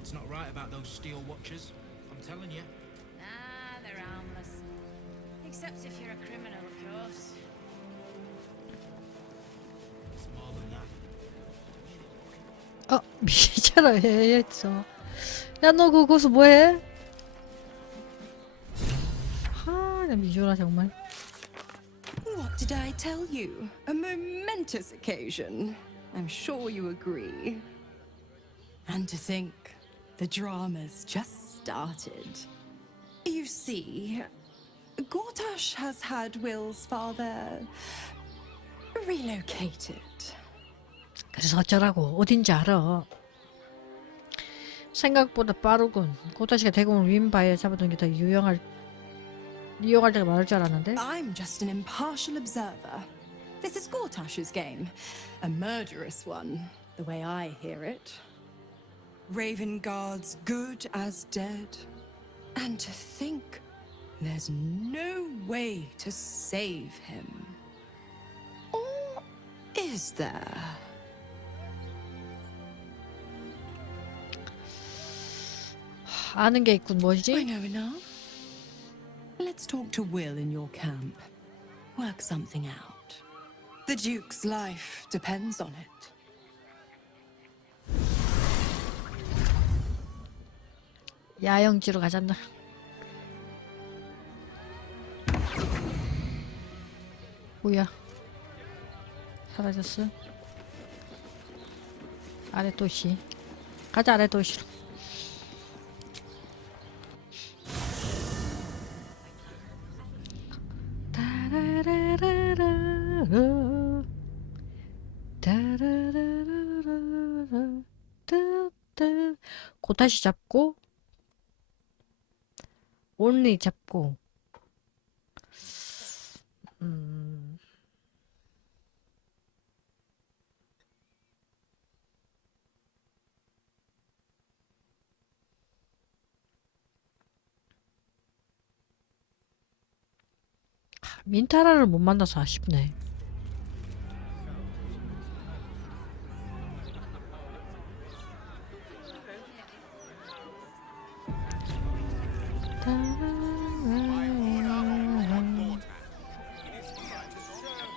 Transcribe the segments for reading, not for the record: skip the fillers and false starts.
Something's not right about those steel watchers. I'm telling you. Ah, they're harmless. Except if you're a criminal, of course. It's more than that. 미쳐라 해야겠어. 야, 너 거기서 뭐해? 나 미쳐라 정말. What did I tell you? A momentous occasion. I'm sure you agree. And to think, the drama's just started. You see, Gortash has had Will's father relocated. 그래서 어쩌라고? 어딘지 알아. 생각보다 빠르군. 고다시가 대공을 윈바에 잡아둔 게 더 이용할 때가 많을 줄 알았는데. I'm just an impartial observer. This is Gortash's game. A murderous one, the way I hear it. Raven Guard's good as dead. And to think, there's no way to save him. Or is there? 아는 게 있군. 뭐지? I know enough. Let's talk to Will in your camp. Work something out. The Duke's life depends on it. 야영지로 가잔다. 뭐야? 사라졌어? 아래 도시. 가자, 아래 도시로. 고타시 잡고 온리 잡고 민타라를 못 만나서 아쉽네.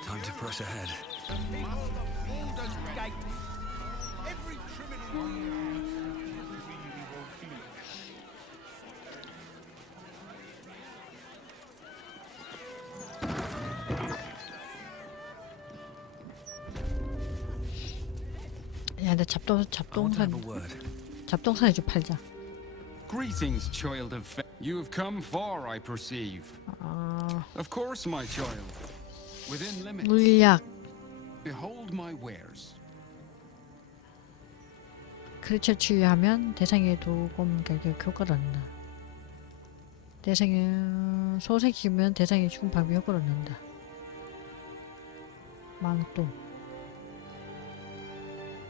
Time to press ahead. 야, 근데 잡동사니 좀 팔자. Greetings, child of faith. You have come far, I perceive. Of course, my child. Within limits. 물약. Behold my wares. 크리처 치유하면 대상의 도금 결격 효과를 얻는다. 대상의 소생시키면 대상의 죽은 방비 효과를 얻는다. 망토.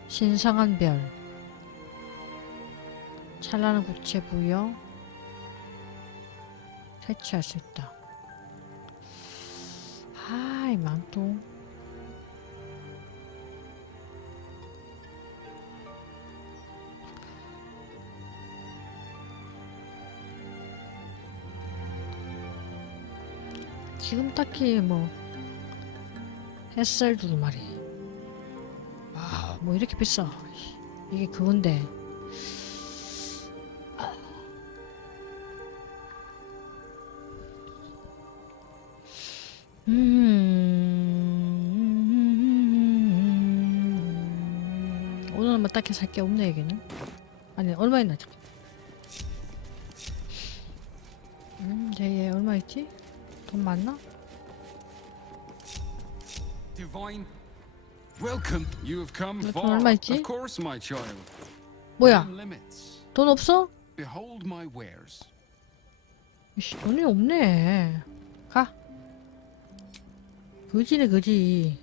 신성한 별. 찬란한 국채 부여. 퇴치할 수 있다. 이 망토. 지금 딱히 뭐 햇살 두루마리 뭐 이렇게 비싸. 이게 그건데 오늘은 뭐 딱히 살 게 없네. 여기는 아니 얼마 있나 잠깐. 얘 얼마 있지? 돈 많나? Divine. Welcome. You have come 돈 far. 얼마 있지? Of course, my child. 뭐야? Within limits. 돈 없어? Behold my wares. 이씨, 돈이 없네. 가. 거지네 거지.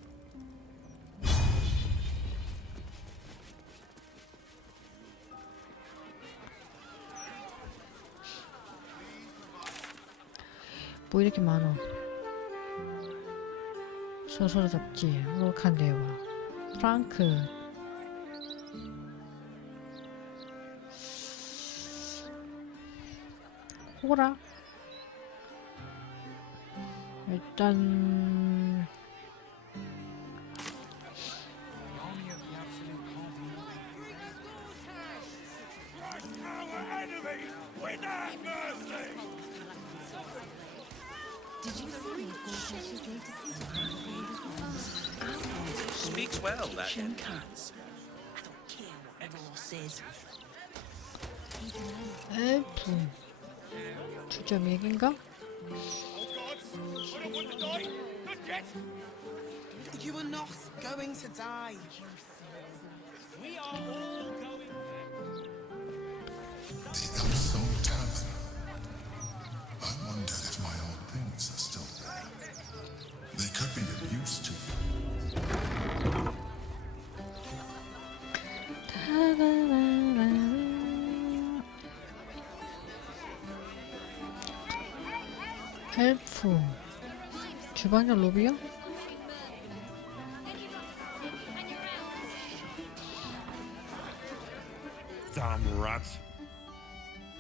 뭐 이렇게 많아. 서로 잡지. 오락한 대화. 프랑크. 호라. 일단 Speaks well, that. 엘프 주점 얘긴가? You are not going to die. The Unsung Tavern. I wonder if my old things are still there. They could be of use to you. 엘프 주방장 로비요? Damn rats.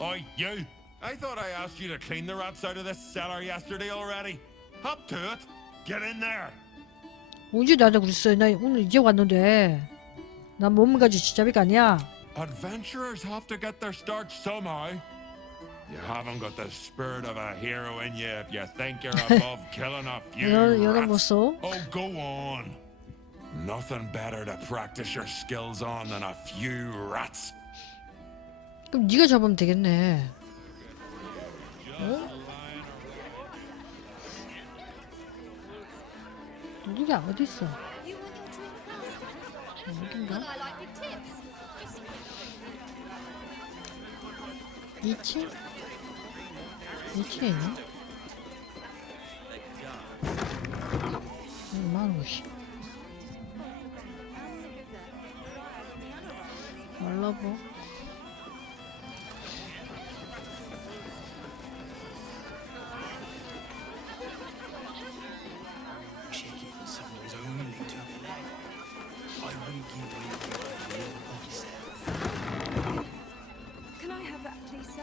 Oi, you! I thought I asked you to clean the rats out of this cellar yesterday already. Up to it. Get in there. 언제 나한테 그랬어? 나 오늘 이제 왔는데. 난 몸가지 진짜비가 아니야. Adventurers have to get their start somehow. You haven't got the spirit of a hero in you if you think you're above killing a few 여자 못 rats. 써? Oh, go on. Nothing better to practice your skills on than a few rats. 그럼 네가 잡으면 되겠네. 어? 여기가 어디 있어? 여긴가? 2층? 2층에 있나? 많은 곳이. 말라보. Someone's only took it. I wouldn't give Can I have that, please, sir?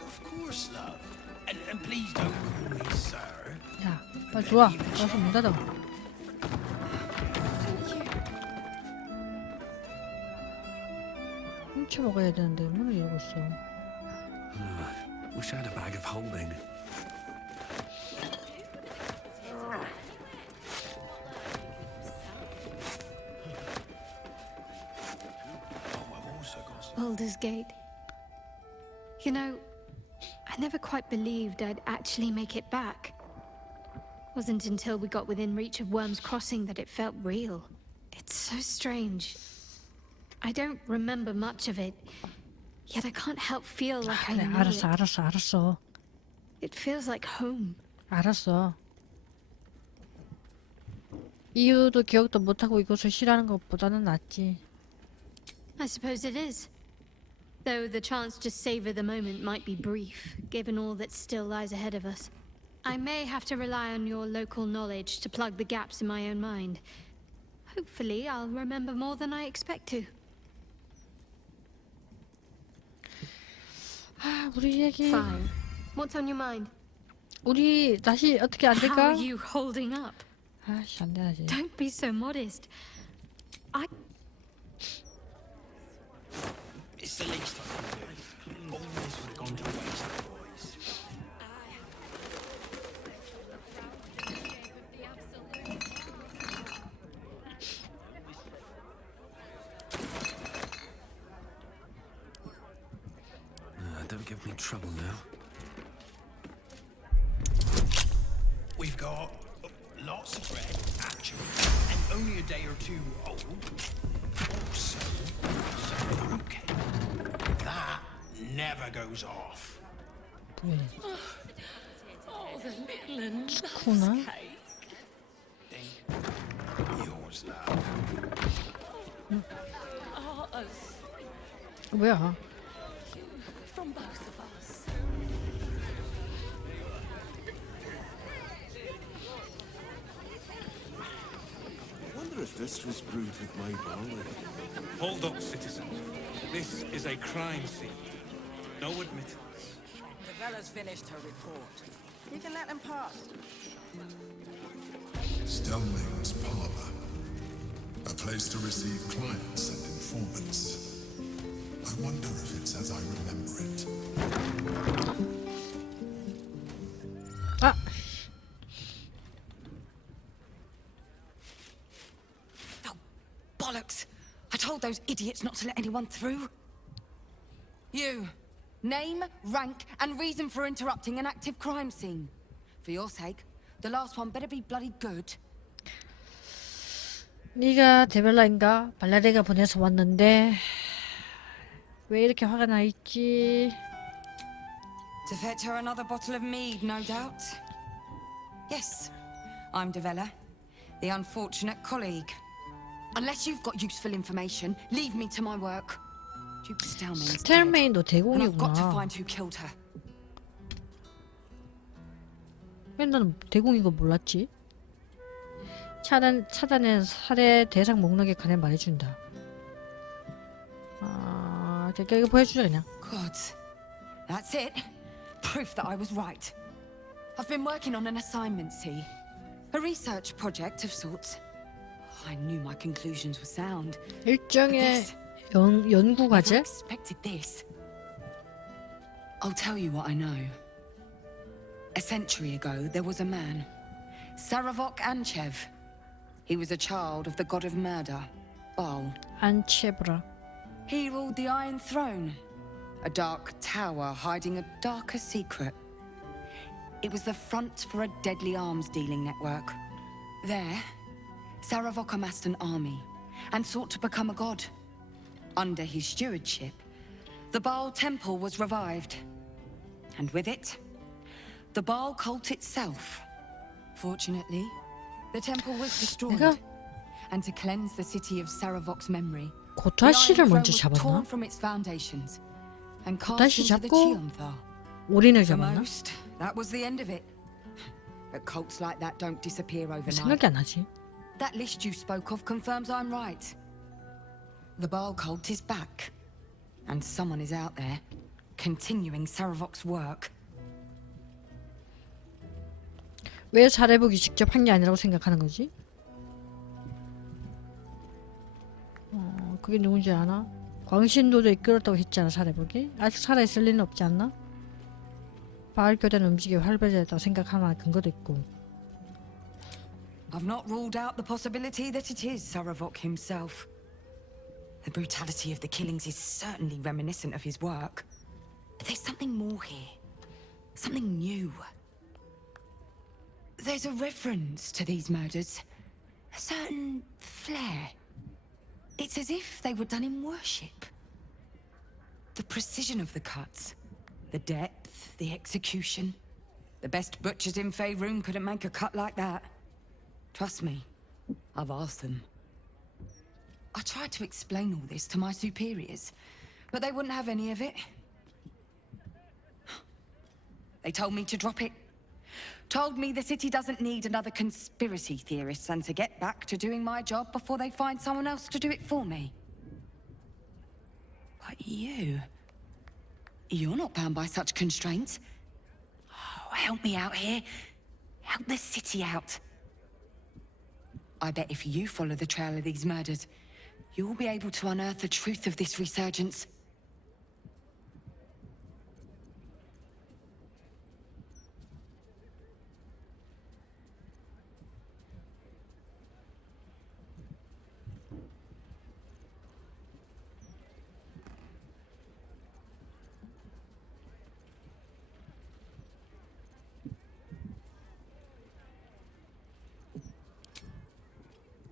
Of course, love. And please don't call me sir. 야, 빨리 들어와. 와서 문 닫아. 훔쳐 먹어야 되는데 문을 열고 있어. Wish I had a bag of holding. Baldur's Gate. You know, I never quite believed I'd actually make it back. Wasn't until we got within reach of Worm's Crossing that it felt real. It's so strange. I don't remember much of it, yet I can't help feel like I 그래, know 알았어, it. 알았어. It feels like home. 알았어. 이유도 기억도 못하고 이곳을 싫어하는 것보다는 낫지. I suppose it is. Though the chance to savor the moment might be brief, given all that still lies ahead of us. I may have to rely on your local knowledge to plug the gaps in my own mind. Hopefully, I'll remember more than I expect to. 아, 우리 얘기. Fine. What's on your mind? 우리 다시 어떻게 안 How 될까? are you holding up? 아씨, 안 되나지. Don't be so modest. It's the least I can do. All this would have gone to waste, boys. Don't give me trouble now. We've got lots of bread, actually, and only a day or two old. Also, some fruitcake. That never goes off. 왜? Oh, the little and 스쿠나? Yours, love. 뭐야? from both of us. I wonder if this was brewed with my barley. Hold up, citizen. This is a crime scene. No admittance. The Devella's finished her report. You can let them pass. Stelling's parlor. A place to receive clients and informants. I wonder if it's as I remember it. 아! Oh, bollocks! I told those idiots not to let anyone through. You. Name, rank, and reason for interrupting an active crime scene. For your sake, the last one better be bloody good. 네가 데벨라인가? 발라레가 보내서 왔는데 왜 이렇게 화가 나 있지? To fetch her another bottle of mead, no doubt. Yes, I'm Devella, the unfortunate colleague. Unless you've got useful information, leave me to my work. Duke Stelmane's dead, 스텔메인도 and I've got to 대공이구나. find who killed her. 왜 나는 대공인 거 몰랐지? 차단의 살해 대상 목록에 관해 말해준다. 아, 이거 보여주자 그냥. God, that's it. Proof that I was right. I've been working on an assignment, see? A research project of sorts. I knew my conclusions were sound. 일종의 연구 과제? Never expected this. I'll tell you what I know. A century ago, there was a man, Saravok Anchev. He was a child of the god of murder, Baal. 안체브라. He ruled the Iron Throne, a dark tower hiding a darker secret. It was the front for a deadly arms-dealing network. There, Saravok amassed an army and sought to become a god. Under his stewardship, the Baal temple was revived. And with it, the Baal cult itself. Fortunately, the temple was destroyed. 내가 And to cleanse the city of Saravok's memory, 고타시를 먼저 was 잡았나? torn from its foundations and cast 고타시 into the 잡고 Chionthar. 올인을 For 잡았나? most, that was the end of it. But cults like that don't disappear overnight. 생각이 안 나지. That list you spoke of confirms I'm right. The Baal cult is back, and someone is out there, continuing Saravok's work. 왜 사례복이 직접 한 게 아니라고 생각하는 거지? 그게 누군지 아나? 광신도도 이끌었다고 했잖아, 사례복이. 아직 살아있을 리는 없지 않나? 바알 교단의 움직임이 활발해졌다고 생각하는 근거도 있고. I've not ruled out the possibility that it is Saravok himself. The brutality of the killings is certainly reminiscent of his work. But there's something more here. Something new. There's a reference to these murders. A certain flair. It's as if they were done in worship. The precision of the cuts. The depth, the execution. The best butchers in Faerun couldn't make a cut like that. Trust me, I've asked them. I tried to explain all this to my superiors, but they wouldn't have any of it. They told me to drop it. Told me the city doesn't need another conspiracy theorist and to get back to doing my job before they find someone else to do it for me. But you're not bound by such constraints. Oh, help me out here. Help the city out. I bet if you follow the trail of these murders, you'll be able to unearth the truth of this resurgence.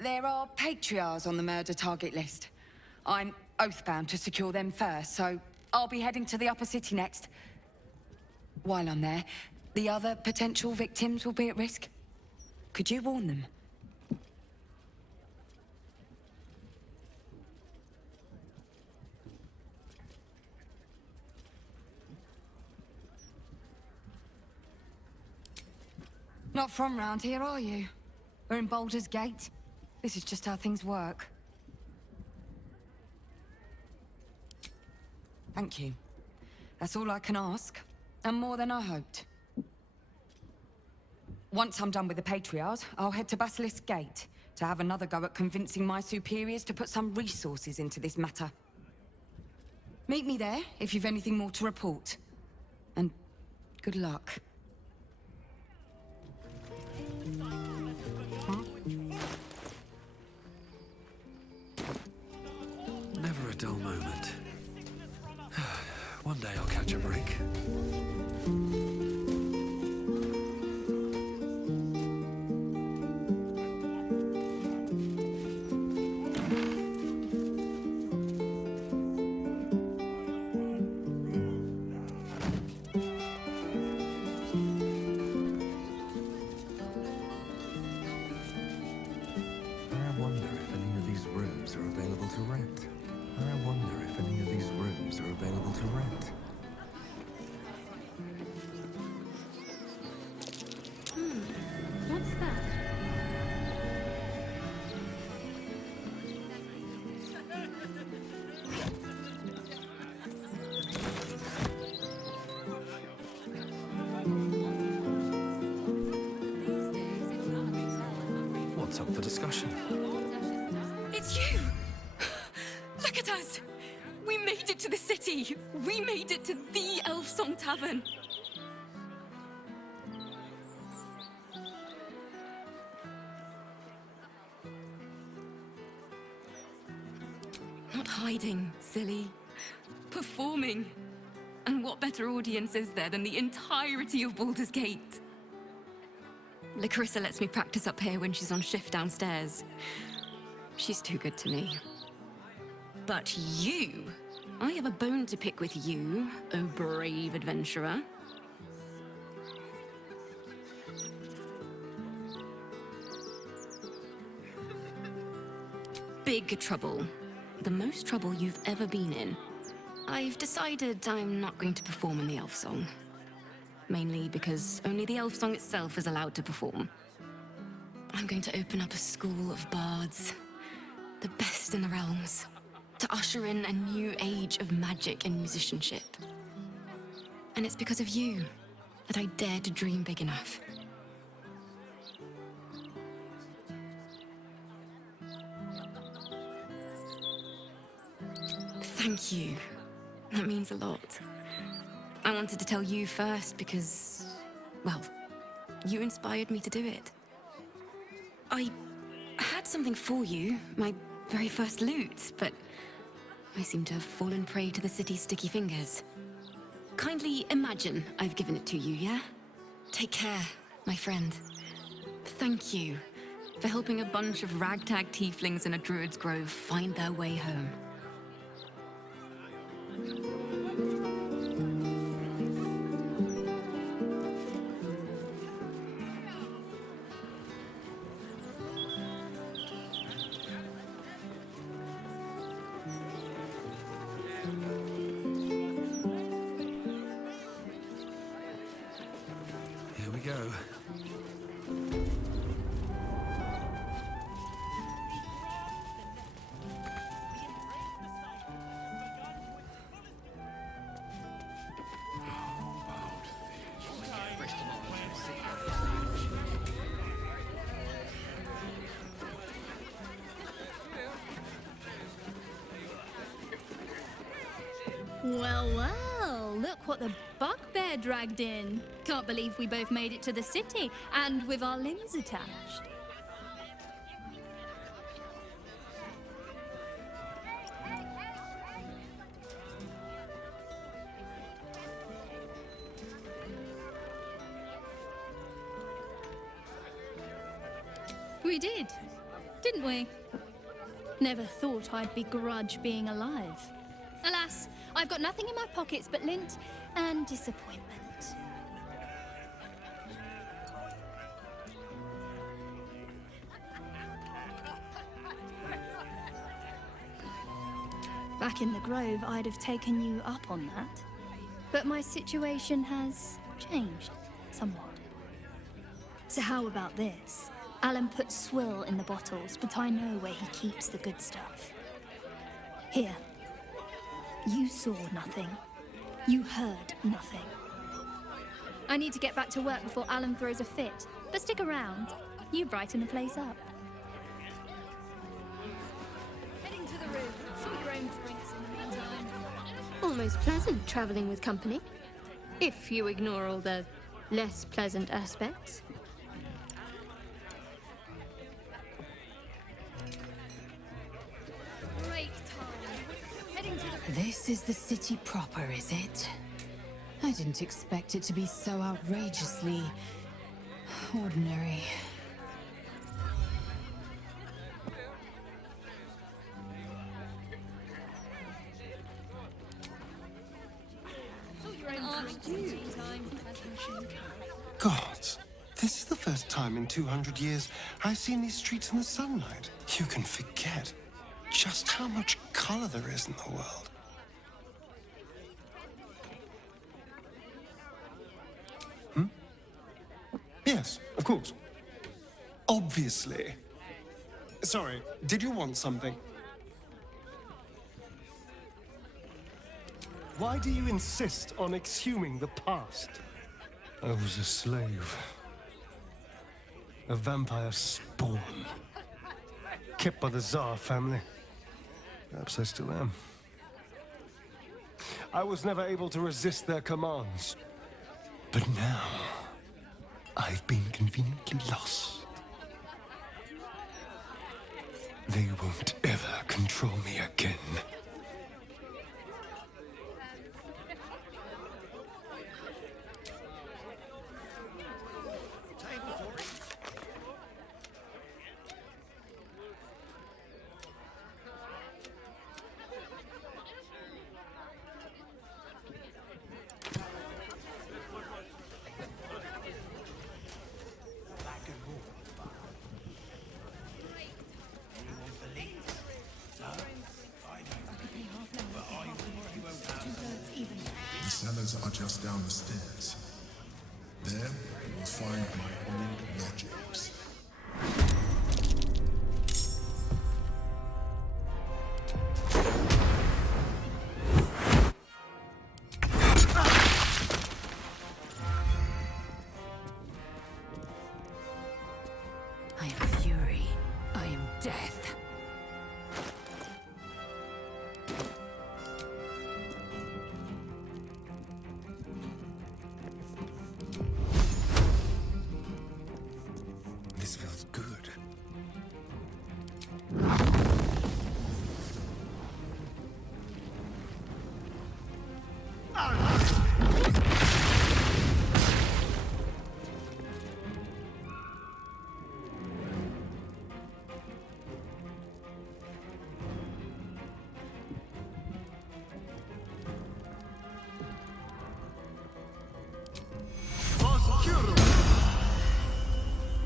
There are patriarchs on the murder target list. I'm oath-bound to secure them first, so I'll be heading to the upper city next. While I'm there, the other potential victims will be at risk. Could you warn them? Not from round here, are you? We're in Baldur's Gate. This is just how things work. Thank you. That's all I can ask. and more than I hoped. Once I'm done with the Patriarchs, I'll head to Basilisk Gate to have another go at convincing my superiors to put some resources into this matter. Meet me there if you've anything more to report. And good luck. Never a dull moment. One day I'll catch a break. What's that? What's up for discussion? It's you! Look at us! We made it to the city! We made it to the Elf Song Tavern! Not hiding, silly. Performing. And what better audience is there than the entirety of Baldur's Gate? Larissa lets me practice up here when she's on shift downstairs. She's too good to me. But you... I have a bone to pick with you, oh brave adventurer. Big trouble. The most trouble you've ever been in. I've decided I'm not going to perform in the elf song. Mainly because only the elf song itself is allowed to perform. I'm going to open up a school of bards. The best in the realms. To usher in a new age of magic and musicianship. And it's because of you that I dare to dream big enough. Thank you. That means a lot. I wanted to tell you first because, well, you inspired me to do it. I had something for you, my very first lute, but I seem to have fallen prey to the city's sticky fingers. Kindly imagine I've given it to you, yeah? Take care, my friend. Thank you for helping a bunch of ragtag tieflings in a druid's grove find their way home. Here we go. Well, well, look what the bugbear dragged in. Can't believe we both made it to the city, and with our limbs attached. We did, didn't we? Never thought I'd begrudge being alive. Alas, I've got nothing in my pockets but lint and disappointment. Back in the Grove, I'd have taken you up on that. But my situation has changed somewhat. So how about this? Alan put swill in the bottles, but I know where he keeps the good stuff. Here. You saw nothing. You heard nothing. I need to get back to work before Alan throws a fit. But stick around. You brighten the place up. Heading to the roof. Sort your own drinks in the meantime. Almost pleasant traveling with company. If you ignore all the less pleasant aspects. Break time. Heading to the... This is the city proper, is it? I didn't expect it to be so outrageously ordinary. Sort your own drinks in the meantime. Gods, this is the first time in 200 years I've seen these streets in the sunlight. You can forget just how much color there is in the world. Yes, of course. Obviously. Sorry, did you want something? Why do you insist on exhuming the past? I was a slave. A vampire spawn. Kept by the Tsar family. Perhaps I still am. I was never able to resist their commands. But now, I've been conveniently lost. They won't ever control me again. The cellars are just down the stairs. There, you will find my old lodgings. I am fury. I am death. This feels good.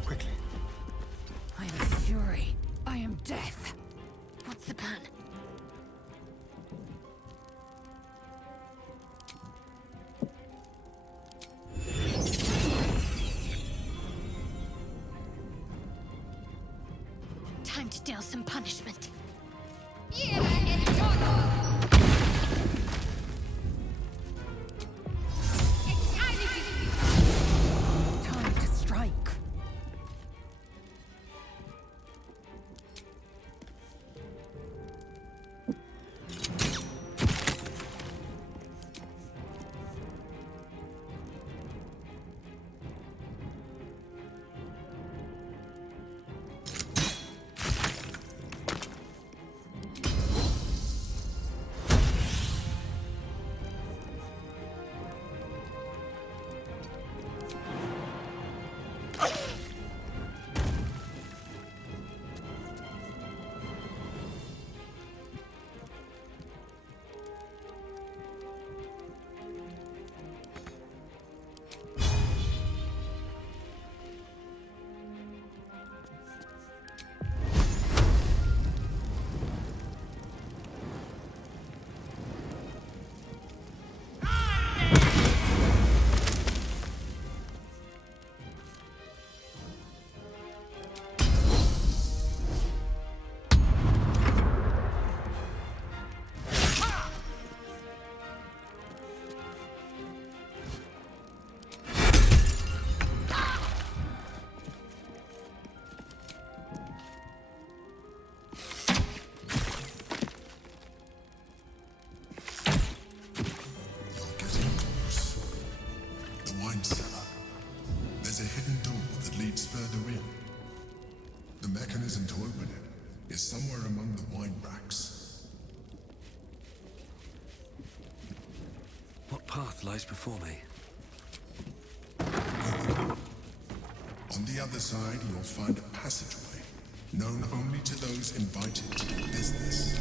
Quickly. I am fury. I am death. What's the plan? Time to deal some punishment. Time to strike. lies before me. On the other side, you'll find a passageway, known only to those invited to the business.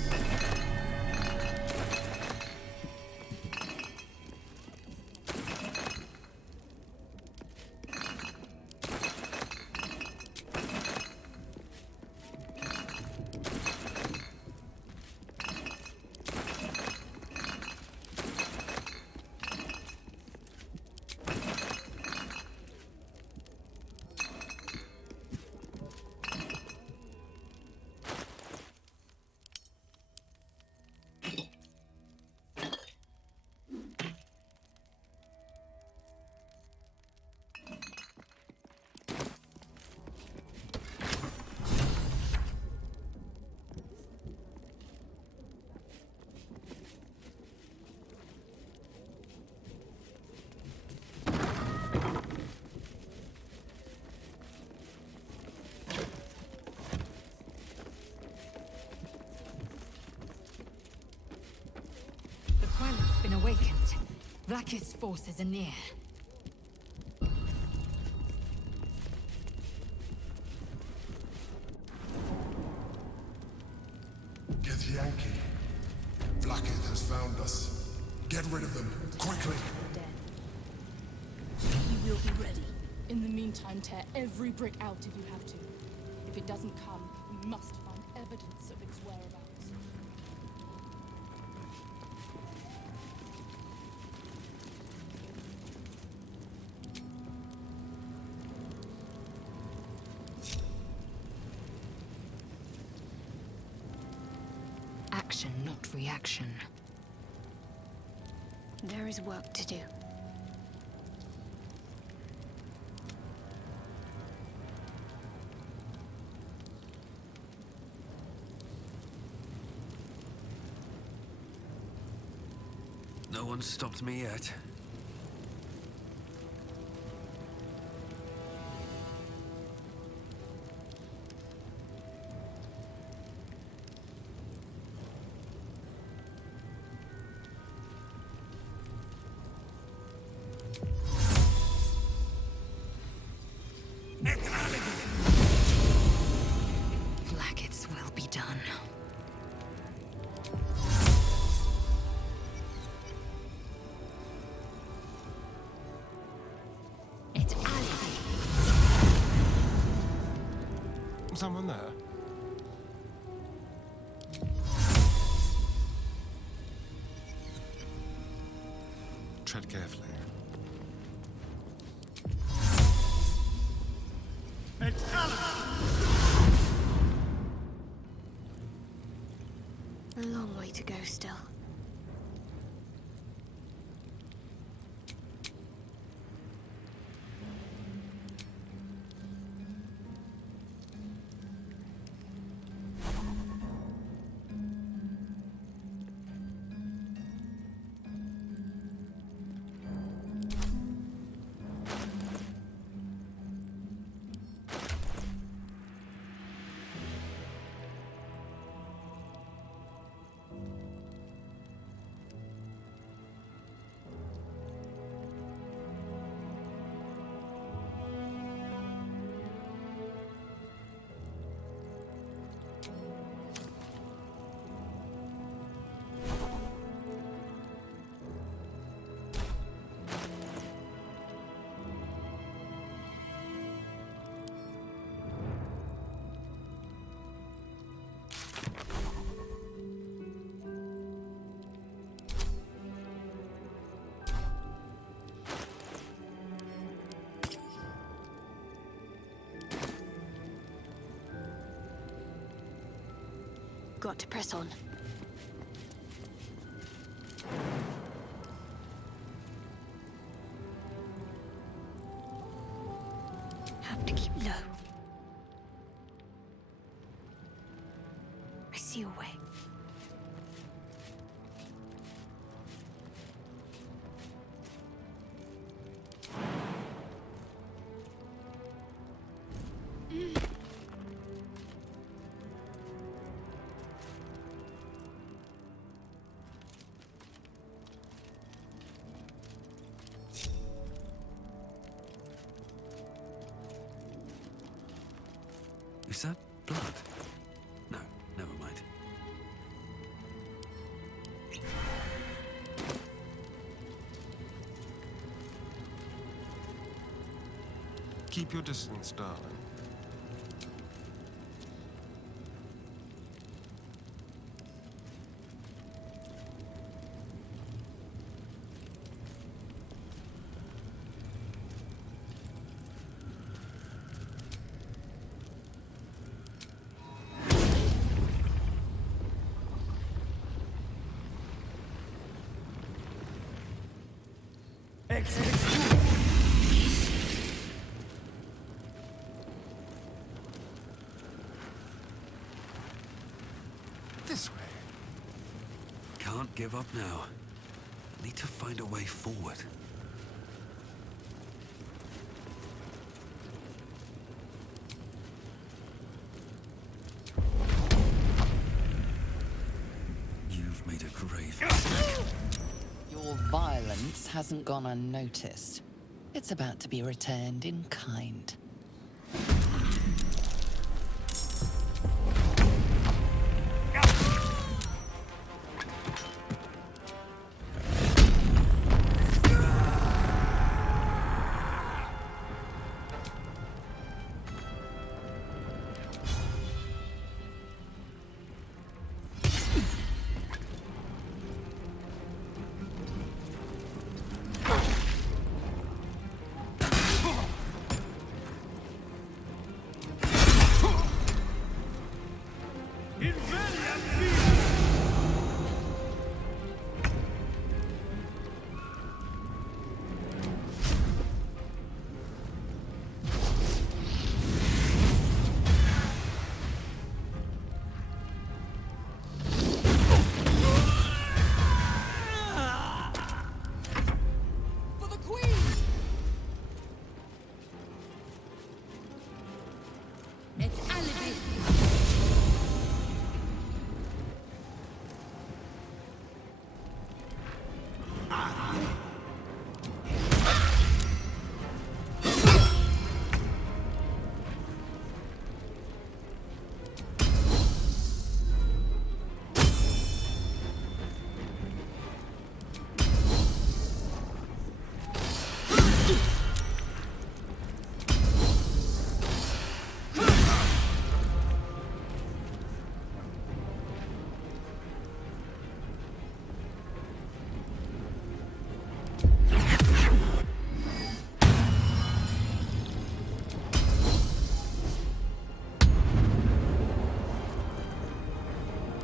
The planet's been awakened. Vlaakith's forces are near. Get Yankee. Vlaakith has found us. Get rid of them, quickly. We will be ready. In the meantime, tear every brick out if you have to. If it doesn't come, we must find evidence of its whereabouts. Action, not reaction. There is work to do. No one's stopped me yet. Vlaakith's will be done. It's alibi. Someone there? Tread carefully. A long way to go still. Got to press on. Have to keep low. I see a way. Is that blood? No, never mind. Keep your distance, darling. This way. Can't give up now. Need to find a way forward. You've made a grave mistake. Your violence hasn't gone unnoticed. It's about to be returned in kind.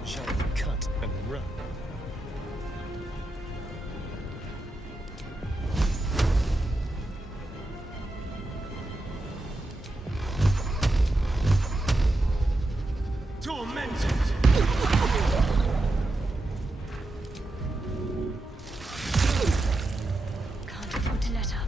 Shall we cut and run? Tormented! Can't afford to let up.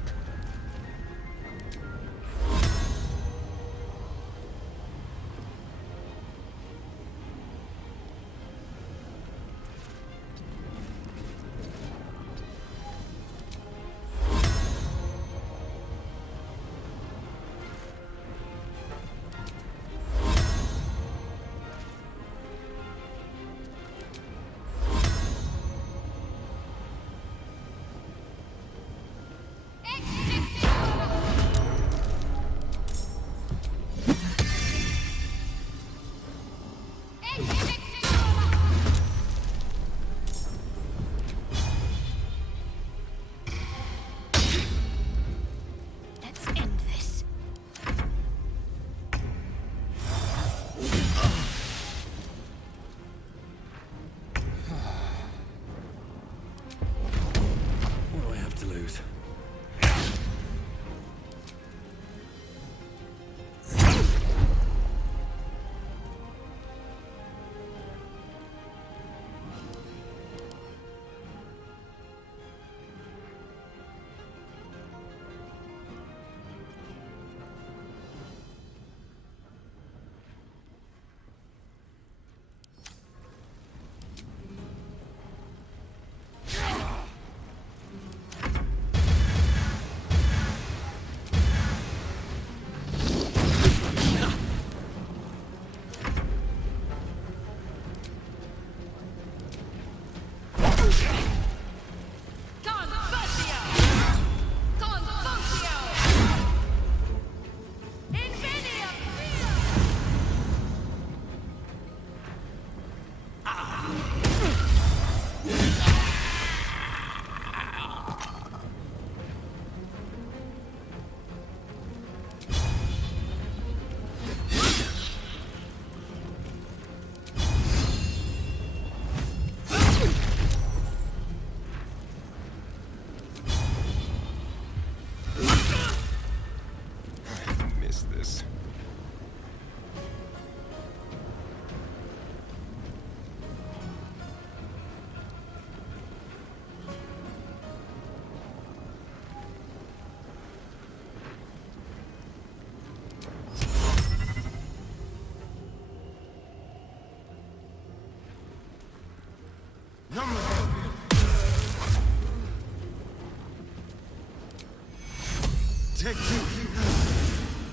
protect you.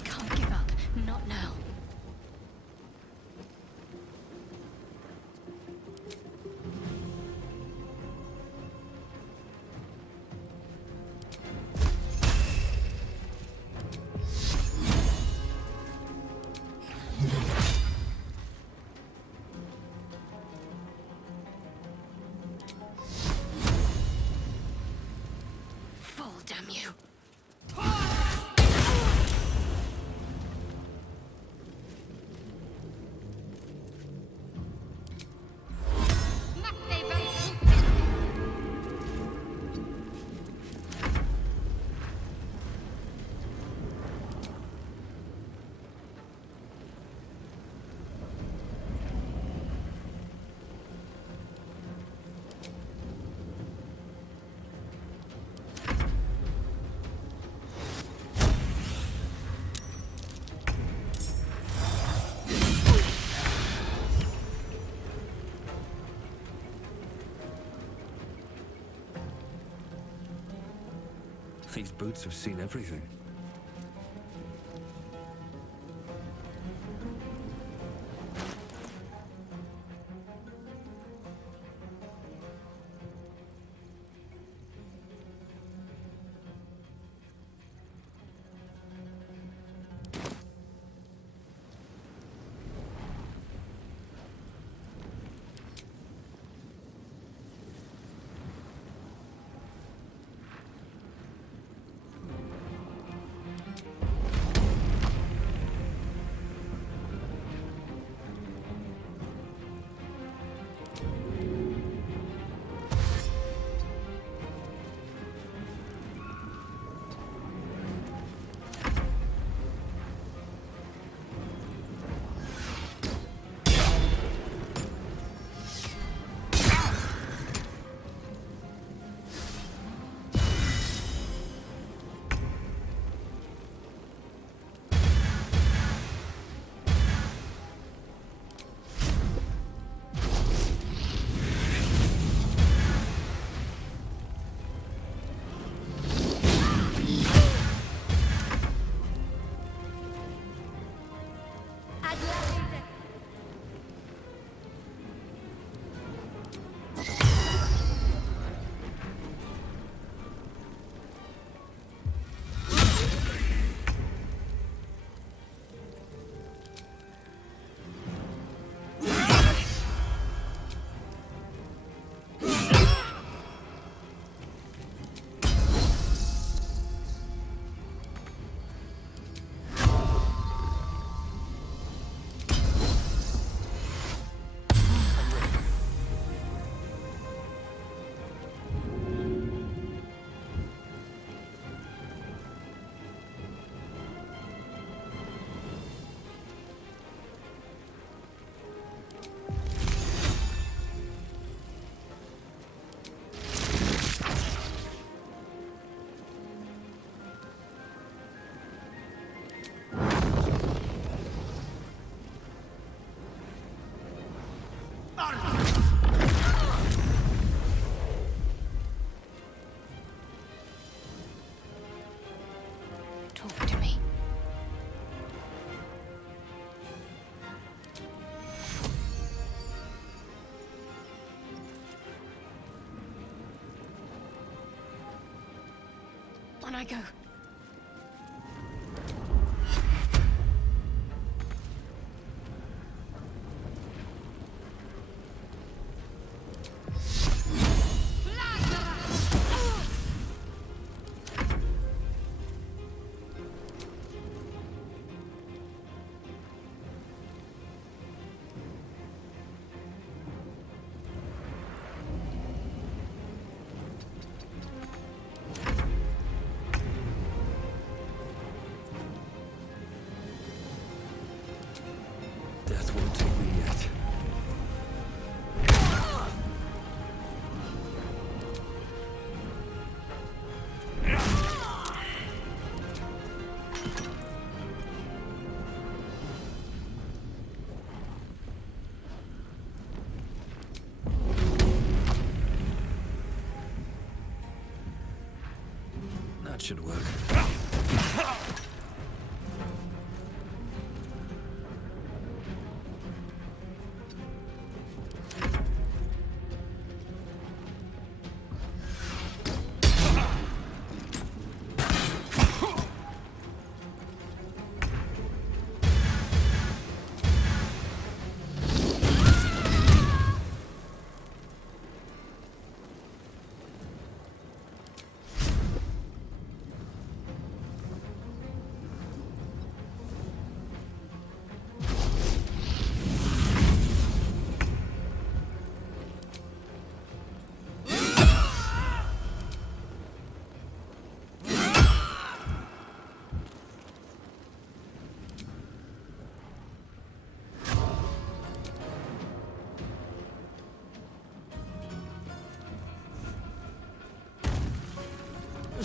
Can't give up. Not now. Fall, damn you. These boots have seen everything. Talk to me. On I go. Death won't take me yet. That should work.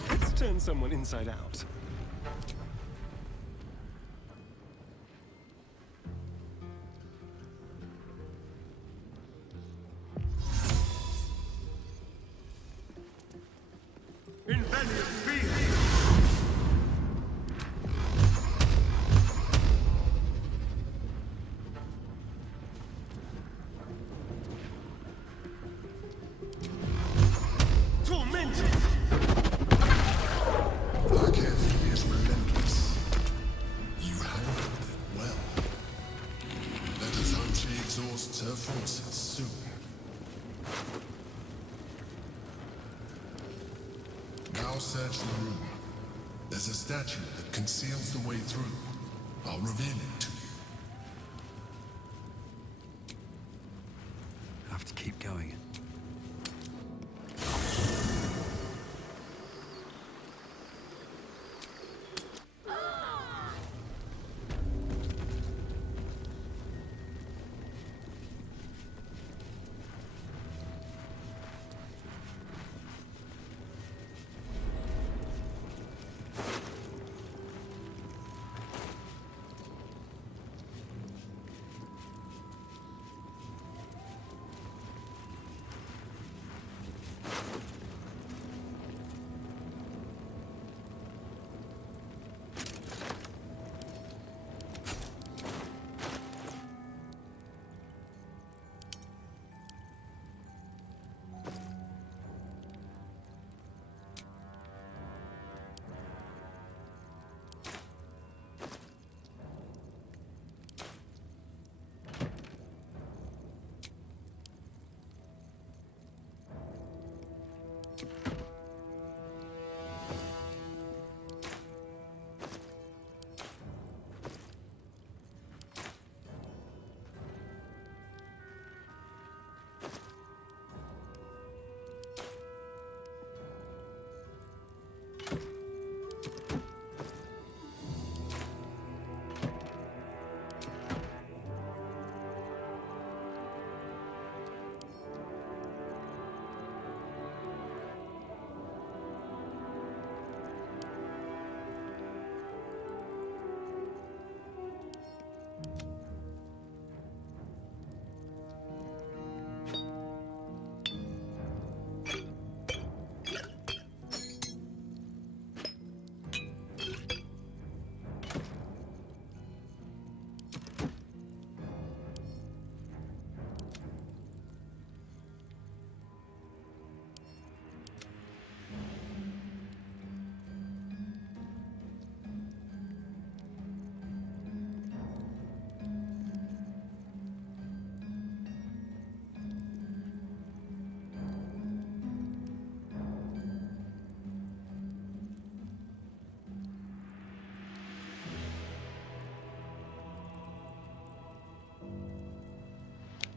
Let's turn someone inside out. Vaketh is relentless. You handled it well. Let us hope she exhausts her forces soon. Now search the room. There's a statue that conceals the way through. I'll reveal it to you. Have to keep going.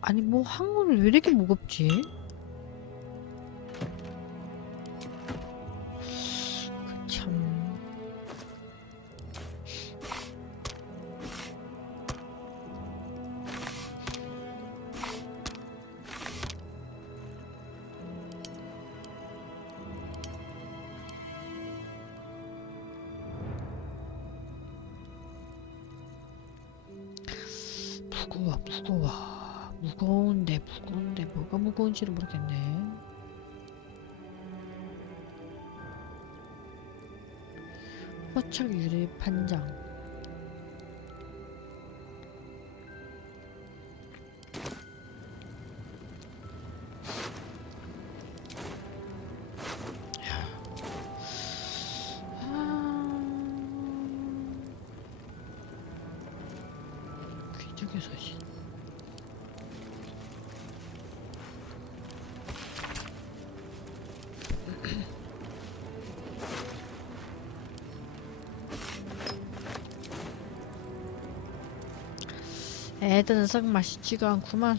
아니 뭐 항문을 왜 이렇게 무겁지? 참. 무거워. 무거운데 뭐가 무거운지를 모르겠네. 포착 유리 판정. 귀족의 소식. 애들은 썩 맛있지가 않구만.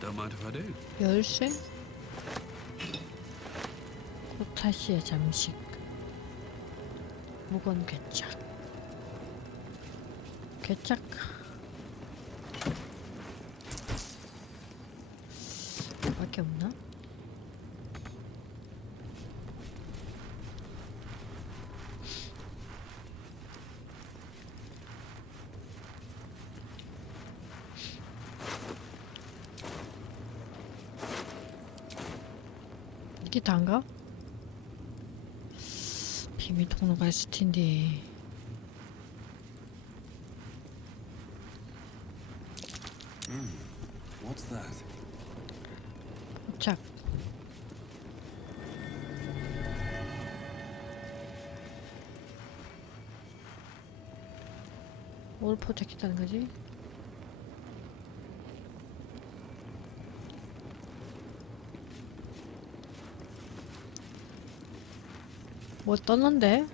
Don't mind if I do. 열쇠? 코타시의 잠식. 무건 괴짝. 괴짝. 밖에 없나? 이게 다인가? 비밀 통로가 있을 텐데. What's that? 자, 뭘 포착했다는 거지? 뭐 떴는데?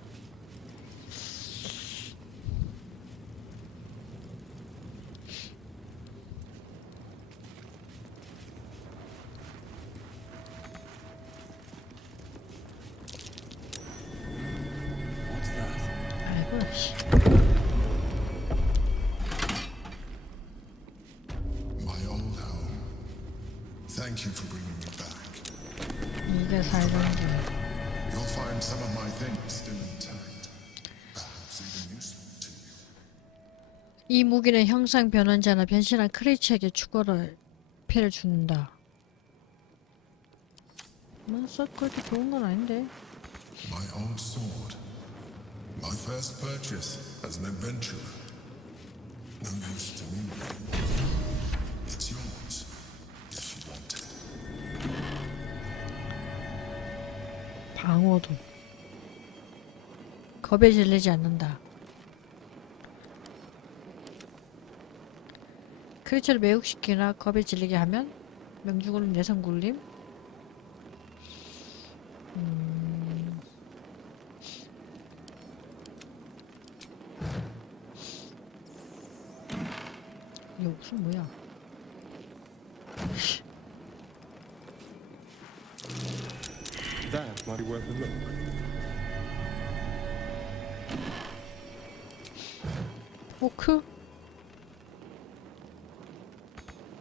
아이고 씨. My old home. Thank you for bringing me back. 이게 살던지. You'll find some of my things still intact. Perhaps even useful to you. 이 무기는 형상 변환자나 변신한 크리처에게 추가로 피해를 준다. 뭐 썩 그렇게 좋은 건 아닌데. My old sword. My first purchase as an adventurer. No use to me. It's yours, if you want it. 방어도. 겁에 질리지 않는다. 크리처를 매혹시키나 겁에 질리게 하면 명중울림, 내성굴림. 이거 무슨 뭐야? That might be worth a look. 포크?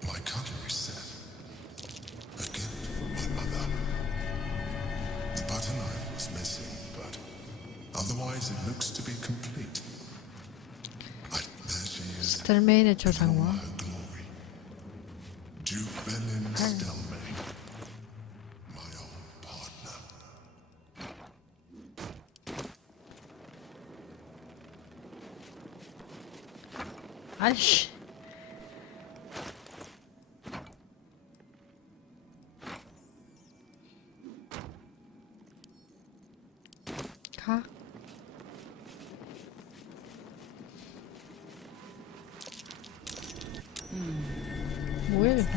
My cutlery set. A gift from my mother. The butter knife was missing, but otherwise it looks to be complete. There she is. 스텔메인의 조상과 Her glory. Duke Belin Stelmane. My old partner. 아이씨. 가. 뭐야 이거?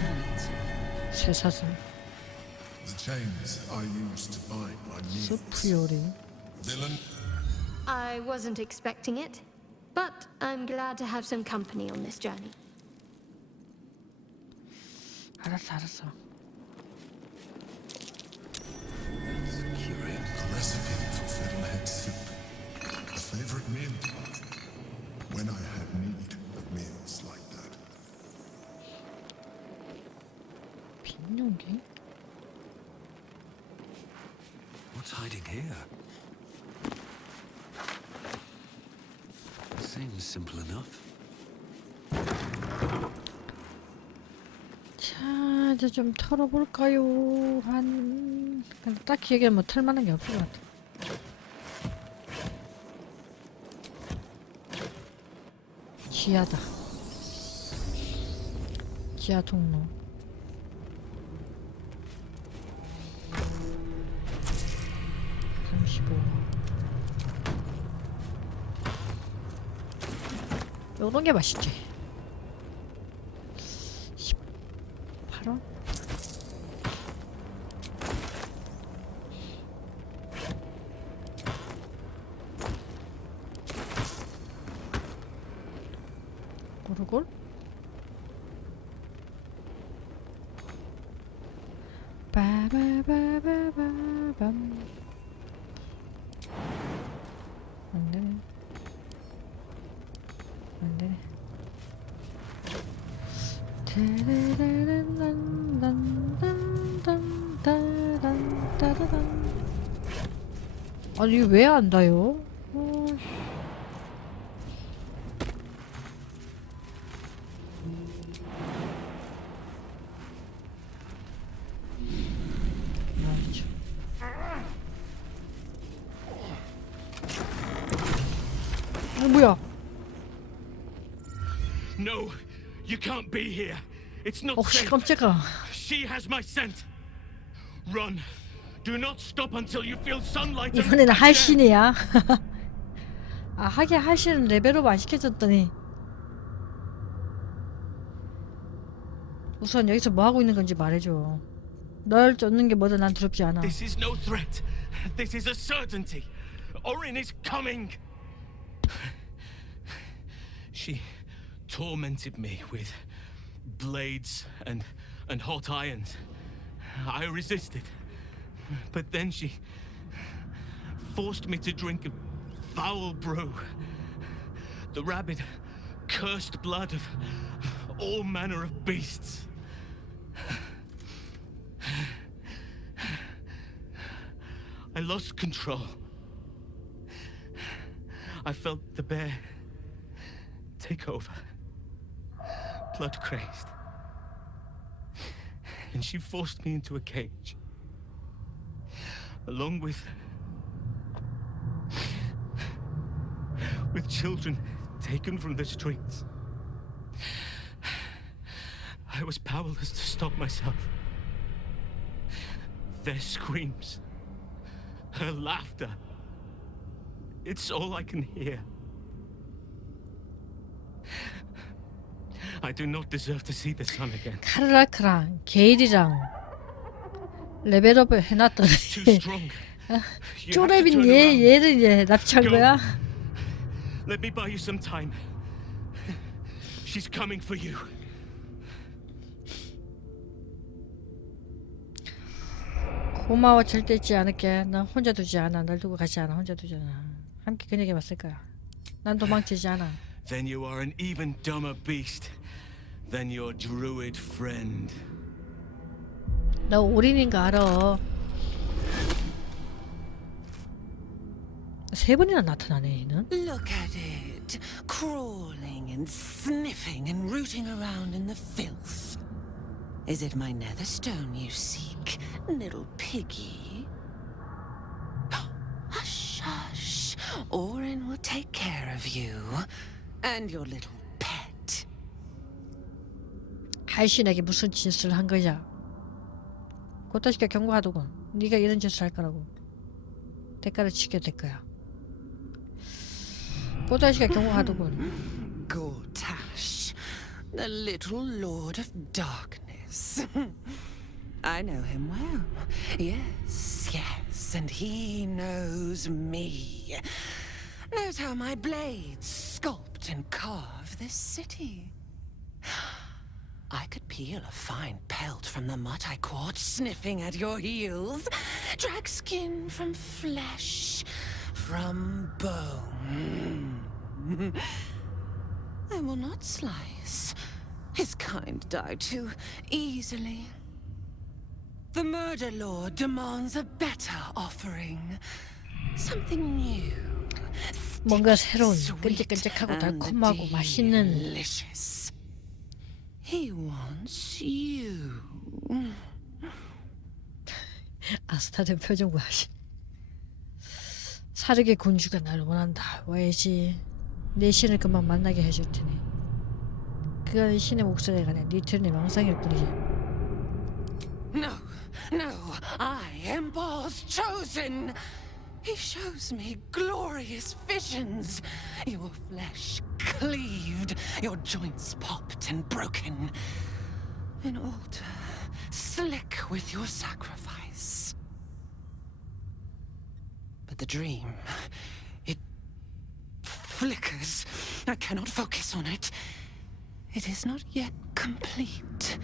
쇠사슬. The chains I used to bind my knees. 스프 요리. Villain. I wasn't expecting it, but I'm glad to have some company on this journey. 알았어, 알았어. Curious. A recipe for fiddlehead soup. A favorite meal of mine. When I had need of meals like that. 빈용기? What's hiding here? Seems simple enough. 자, 이제 좀 털어볼까요? 근데 딱히 여기는 뭐 털만한 게 없을 것 같아. 지하다. 지하 통로. 요런 게 맛있지. 18원? 고르골? 빠바바바바밤. 안되네. 안되네. 아니 이거 왜 안 닿아요? 뭐야? No, you can't be here. It's not 혹시 safe. 깜짝아. She has my scent. Run. Do not stop until you feel sunlight. 이번에는 할신이야. 아 하긴 할신은 레벨업 안 시켜줬더니. 우선 여기서 뭐 하고 있는 건지 말해줘. 널 쫓는 게 뭐든 난 두렵지 않아. This is no threat. This is a certainty. Orin is coming. She tormented me with blades and hot irons. I resisted, but then she forced me to drink a foul brew. The rabid, cursed blood of all manner of beasts. I lost control. I felt the bear take over, blood crazed. And she forced me into a cage, along with children taken from the streets. I was powerless to stop myself. Their screams, her laughter, it's all I can hear. I do not deserve to see the sun again. 카르라크랑 게일이랑 레벨업을 해놨더니 쪼렙인 얘를 이제 납치한 거야? Let me buy you some time. She's coming for you. 고마워. 절대 잊지 않을게. 난 혼자 두지 않아. 날 두고 가지 않아. 혼자 두지 않아. 함께 그녀에게 맞설 거야. 난 도망치지 않아. Then you are an even dumber beast than your druid friend. 너 올인인 거 알아. 3번이나 나타나네 얘는. Look at it, crawling and sniffing and rooting around in the filth. Is it my netherstone you seek, little piggy? Hush, hush. Orin will take care of you and your little pet. 할신에게 무슨 짓을 한 거냐? 고타시가 경고하더군. 네가 이런 짓을 할 거라고. 대가를 치게 될 거야. 고타시가 경고하더군. Gortash, the little lord of darkness. I know him well. Yes, yes, and he knows me. Knows how my blades sculpt and carve this city. I could peel a fine pelt from the mutt I caught sniffing at your heels. Drag skin from flesh, from bone. I will not slice. His kind die too easily. The murder lord demands a better offering. Something new, 뭔가 새로운 끈적끈적하고 달콤하고 맛있는 delicious. He wants you. 아스타드 표정 봐시. 사륙의 군주가 나를 원한다. 왜지? 내 신을 금방 만나게 해줄 테니. 그건 신의 목소리가 아니라 니틀의 망상일 뿐이지. No, no, I am Bal's chosen. He shows me glorious visions. Your flesh cleaved, your joints popped and broken. An altar slick with your sacrifice. But the dream, it flickers. I cannot focus on it. It is not yet complete.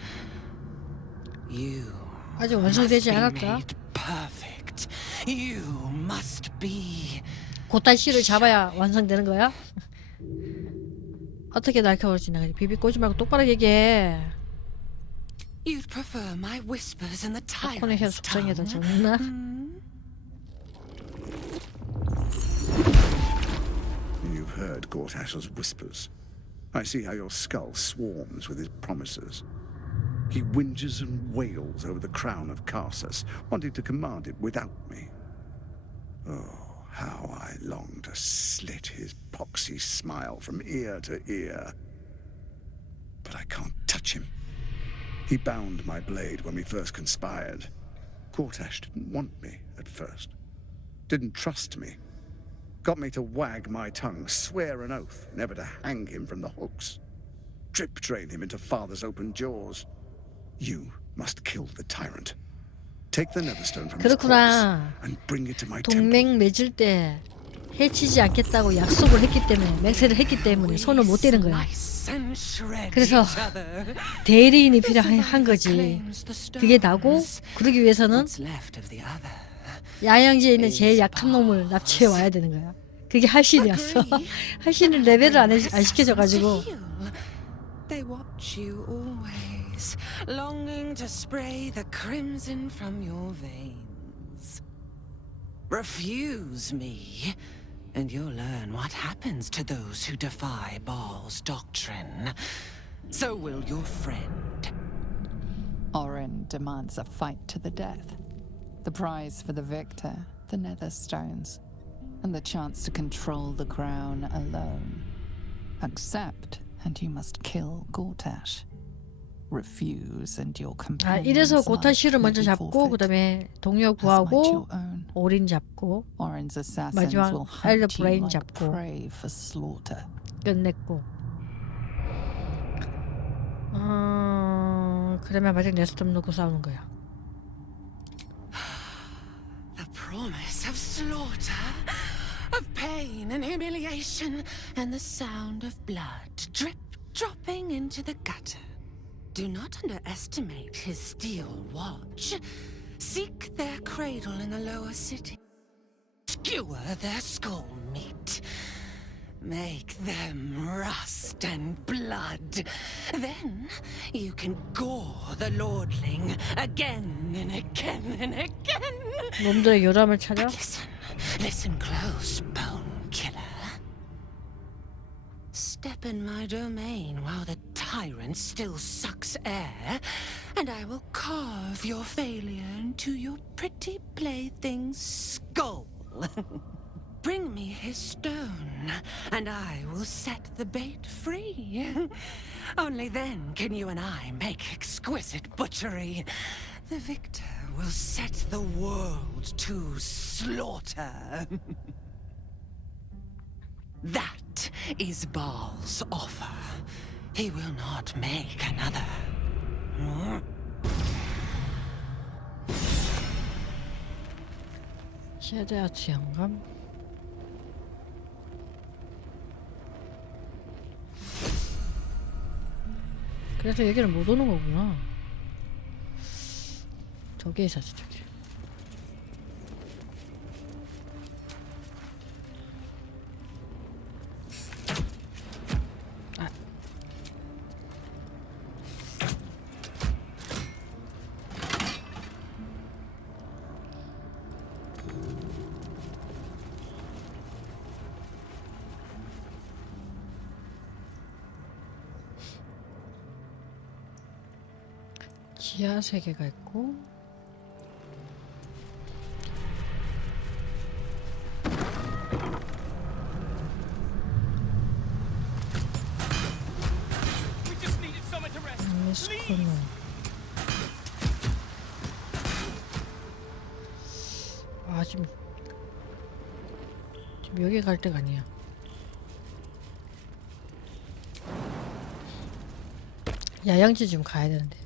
You 아직 must 완성되지 be 않았다. made perfect. You must be. 고탄 씨를 잡아야 완성되는 거야? 어떻게 날카로울지 나가지. 비비 꼬지 말고 똑바로 얘기해. You'd prefer my whispers in the 팝콘의 혀 tyrant's 속상해 더 tongue. 좋나? You've heard Gortash's whispers. I see how your skull swarms with his promises. He whinges and wails over the crown of Karsus, wanting to command it without me. Oh, how I long to slit his poxy smile from ear to ear. But I can't touch him. He bound my blade when we first conspired. Gortash didn't want me at first. Didn't trust me. Got me to wag my tongue, swear an oath, never to hang him from the hooks. Drip drain him into father's open jaws. You must kill the tyrant. Take the netherstone from his corpse 그렇구나. and bring it to my temple. 동맹 맺을 때 해치지 않겠다고 약속을 했기 때문에 맹세를 했기 때문에 손을 못 대는 거야. 그래서 대리인이 필요한 거지. 그게 나고 그러기 위해서는 야영지에 있는 제일 약한 놈을 납치해 와야 되는 거야. 그게 할신이었어. 할신을 레벨을 안 시켜줘가지고. They watch you always, longing to spray the crimson from your veins. Refuse me, and you'll learn what happens to those who defy Baal's doctrine. So will your friend. Orin demands a fight to the death. The prize for the victor, the Netherstones, and the chance to control the crown alone. Accept, and you must kill Gortash. Refuse, and your companion's 이래서 고탄 씨를 life may 먼저 be 잡고 forfeit. 그다음에 동료 구하고 오린 잡고 Orin's assassins 마지막 will 엘더 hunt you 브레인 like 잡고 prey for slaughter. 끝냈고. 그러면 마지막 네스톰 놓고 싸우는 거야. The promise of slaughter, of pain and humiliation, and the sound of blood drip dropping into the gutter. Do not underestimate his steel watch. Seek their cradle in the lower city. Skewer their skull meat. Make them rust and blood. Then you can gore the lordling again and again and again. 놈들의 요람을 찾아. Listen close, bone killer. Step in my domain while the tyrant still sucks air, and I will carve your failure into your pretty plaything's skull. Bring me his stone, and I will set the bait free. Only then can you and I make exquisite butchery. The victor will set the world to slaughter. That is Baal's offer. He will not make another. 쉐드아츠 영감. 그래서 여기를 못 오는 거구나. 저기에 있었어, 저기. 지하 세계가 있고 미스코너 아 지금 여기 갈 때가 아니야. 야영지 좀 가야 되는데.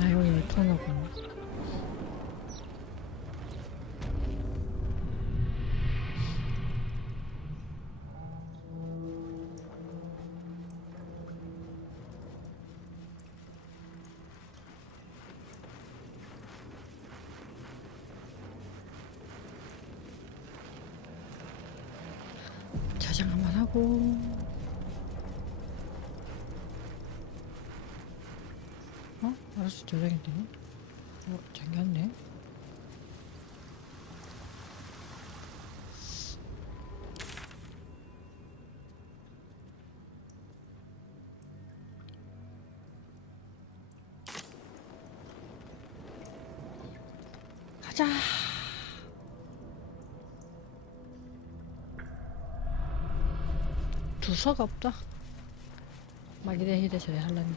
아이고 이 터너군. 저장 한번 하고 알았어 저장이 되네. 잠겼네. 가자. 두서가 없다. 막 이래 저래 할라니.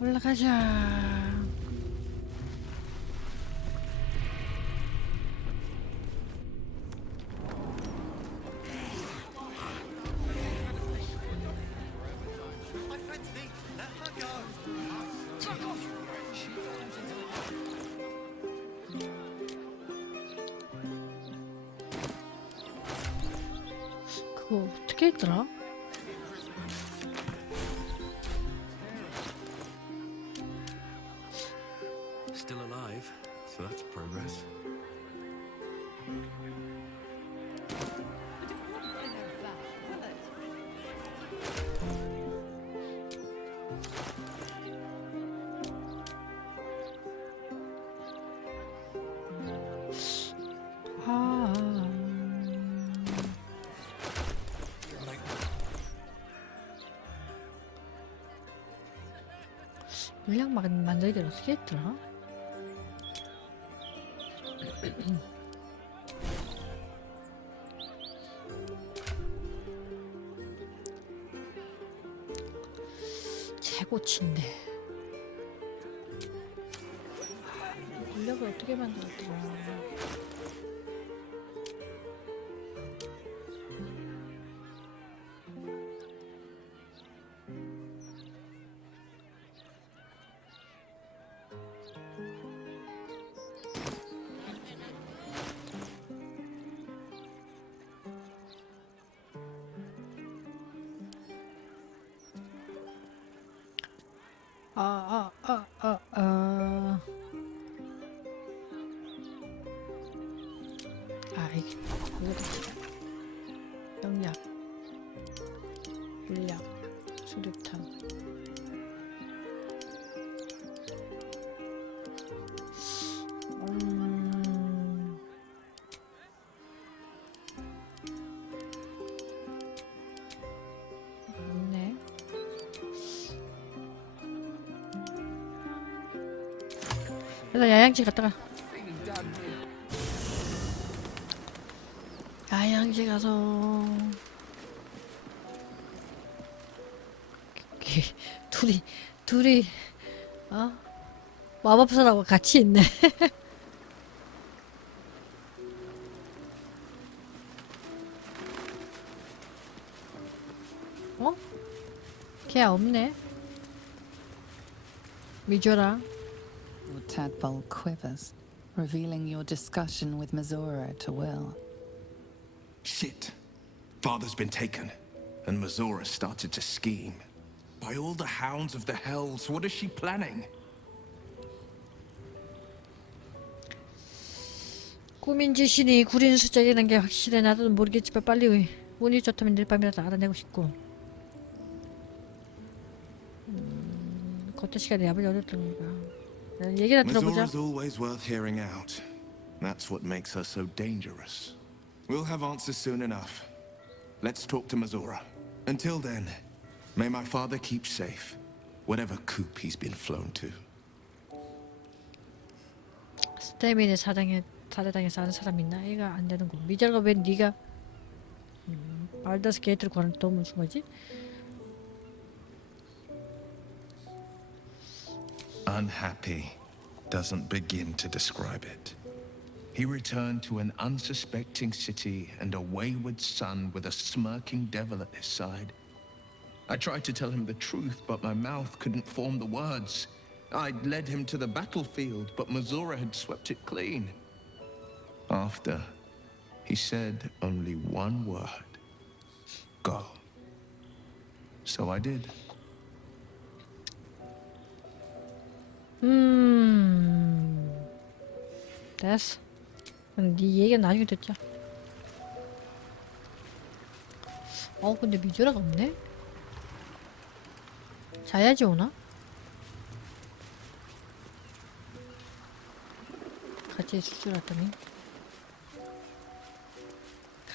올라가자. 그거 어떻게 했더라? Still alive, so that's progress. 물량 만들기를 어떻게 했더라? 재고치인데 물량을 어떻게 만들었더라? 이게 그거다. 영약, 물약, 수류탄. 없네. 일단 야양지 갔다가. 야양지 가서 둘이 마법사라고 같이 있네. 어? 걔 없네. 미조라. Your tadpole quivers, revealing your discussion with Mizora to Will. Shit. Father's been taken, and Mizora started to scheme. By all the hounds of the hells, what is she planning? 꿈인지 신이 구린 수작이라는 게 확실해. 나도 모르겠지만 빨리 운이 좋다면 내일 밤이라도 알아내고 싶고. 그때 시간에 야분이 어렸던 건가. 얘기나 들어보자. Mizora's always worth hearing out. That's what makes her so dangerous. We'll have answers soon enough. Let's talk to Mizora. Until then, may my father keep safe, whatever coop he's been flown to. 스테민의 살해당해서 아는 사람 있나? 얘가 안 되는군. 미자가 왜 네가 발더스 게이트를 구하는 도움을 준 거지? Unhappy doesn't begin to describe it. He returned to an unsuspecting city and a wayward son with a smirking devil at his side. I tried to tell him the truth, but my mouth couldn't form the words. I'd led him to the battlefield, but Mizora had swept it clean. After, he said only one word. Go. So I did. 됐어. 네 얘기는 나중에 듣자. 근데 미조라가 없네? 자야지 오나? 같이 있을 줄 알았더니.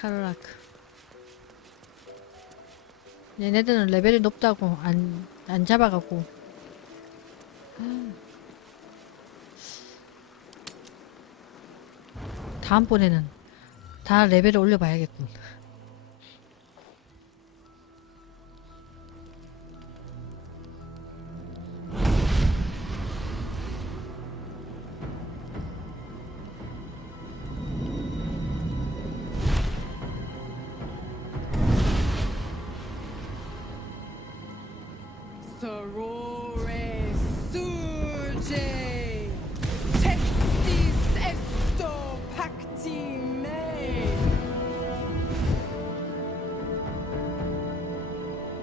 카르라크. 얘네들은 레벨이 높다고 안 잡아갖고. 다음번에는 다 레벨을 올려봐야겠군. Sorore surge, testis esto pacti me.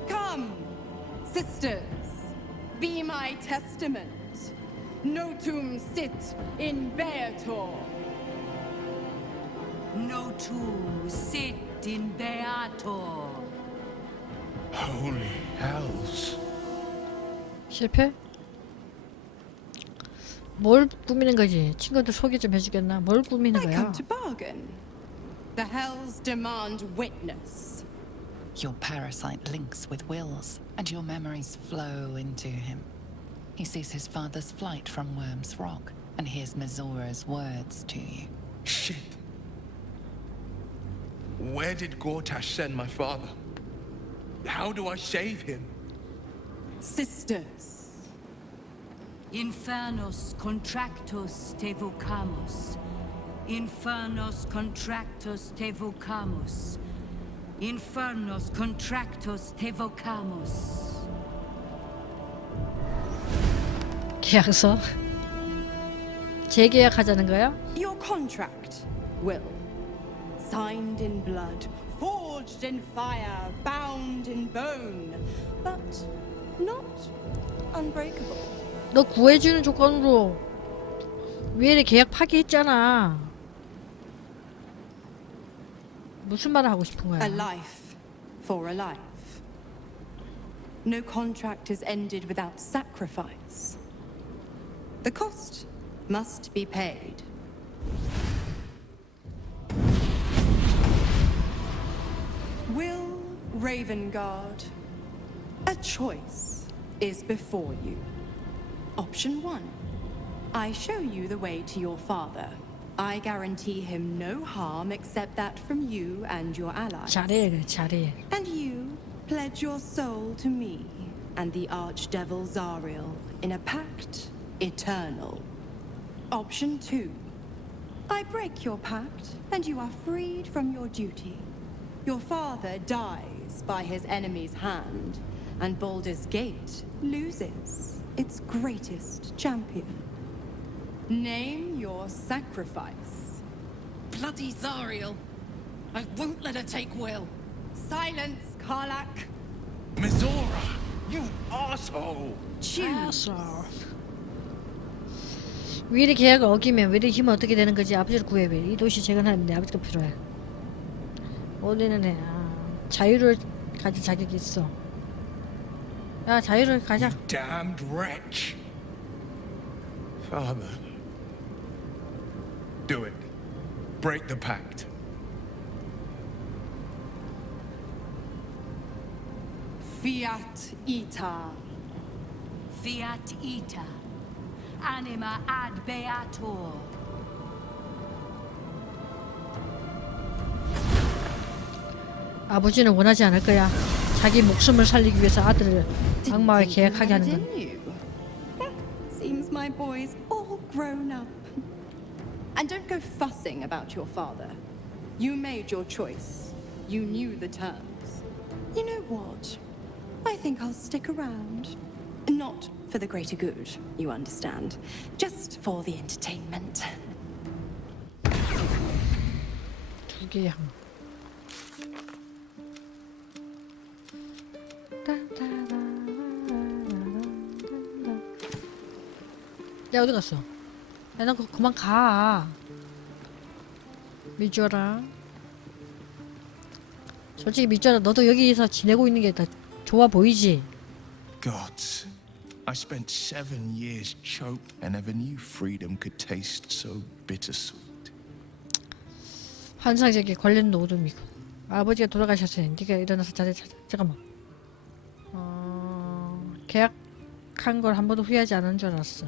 Come, sisters, be my testament. Notum sit in Beator. Notum sit in Beator. Holy hells. 실패? 뭘 꾸미는 거지? 친구들 소개 좀 해주겠나? 뭘 꾸미는 I 거야? come to bargain. The hells demand witness. Your parasite links with Will's, and your memories flow into him. He sees his father's flight from Worm's Rock, and hears Mizora's words to you. Shit. Where did Gortash send my father? How do I save him? Sisters. Infernos contractus te vocamus. Infernos contractus te vocamus. Infernos contractus te vocamus. 계약서? 재계약하자는 거야? Your contract, Will. Signed in blood, forged in fire, bound in bone, but not unbreakable. 너 구해주는 조건으로 위에 계약 파기했잖아. 무슨 말을 하고 싶은 거야? A life for a life. No contract is ended without sacrifice. The cost must be paid. Will Ravengard, a choice is before you. Option 1. I show you the way to your father. I guarantee him no harm except that from you and your allies. 잘해, 잘해. And you pledge your soul to me and the archdevil Zariel in a pact eternal. Option 2. I break your pact, and you are freed from your duty. Your father dies by his enemy's hand, and Baldur's Gate loses its greatest champion. Name your sacrifice. Bloody Zariel. I won't let her take Will. Silence, Karlak. Mizora, you asshole! Choose. 위리 계약을 어기면 위리 힘은 어떻게 되는 거지? 아버지를 구해. 이 도시 재건하는데 아버지가 필요해. 올리는 애. 자유를 가질 자격이 있어. 야, 자유를 가자. You damned wretch! Father. Do it. Break the pact. Fiat ita. Fiat ita. Anima ad beator. 아버지는 원하지 않을 거야. 자기 목숨을 살리기 위해서 아들을 악마와 계약하게 하는 건. Seems my boy's all grown up. And don't go fussing about your father. You made your choice. You knew the terms. You know what? I think I'll stick around. Not for the greater good, you understand. Just for the entertainment. 두 개야. 야, 어디 갔어? 야, 너 그만 가. 미주라. 솔직히 미주라, 너도 여기서 지내고 있는 게 더 좋아 보이지? Gods, I spent 7 years choked and never knew freedom could taste so bittersweet. 환상적인 관련 노름이고. 아버지가 돌아가셨어요. 네가 일어나서 자리 찾아. 잠깐만. 계약한 걸 한 번도 후회하지 않은 줄 알았어.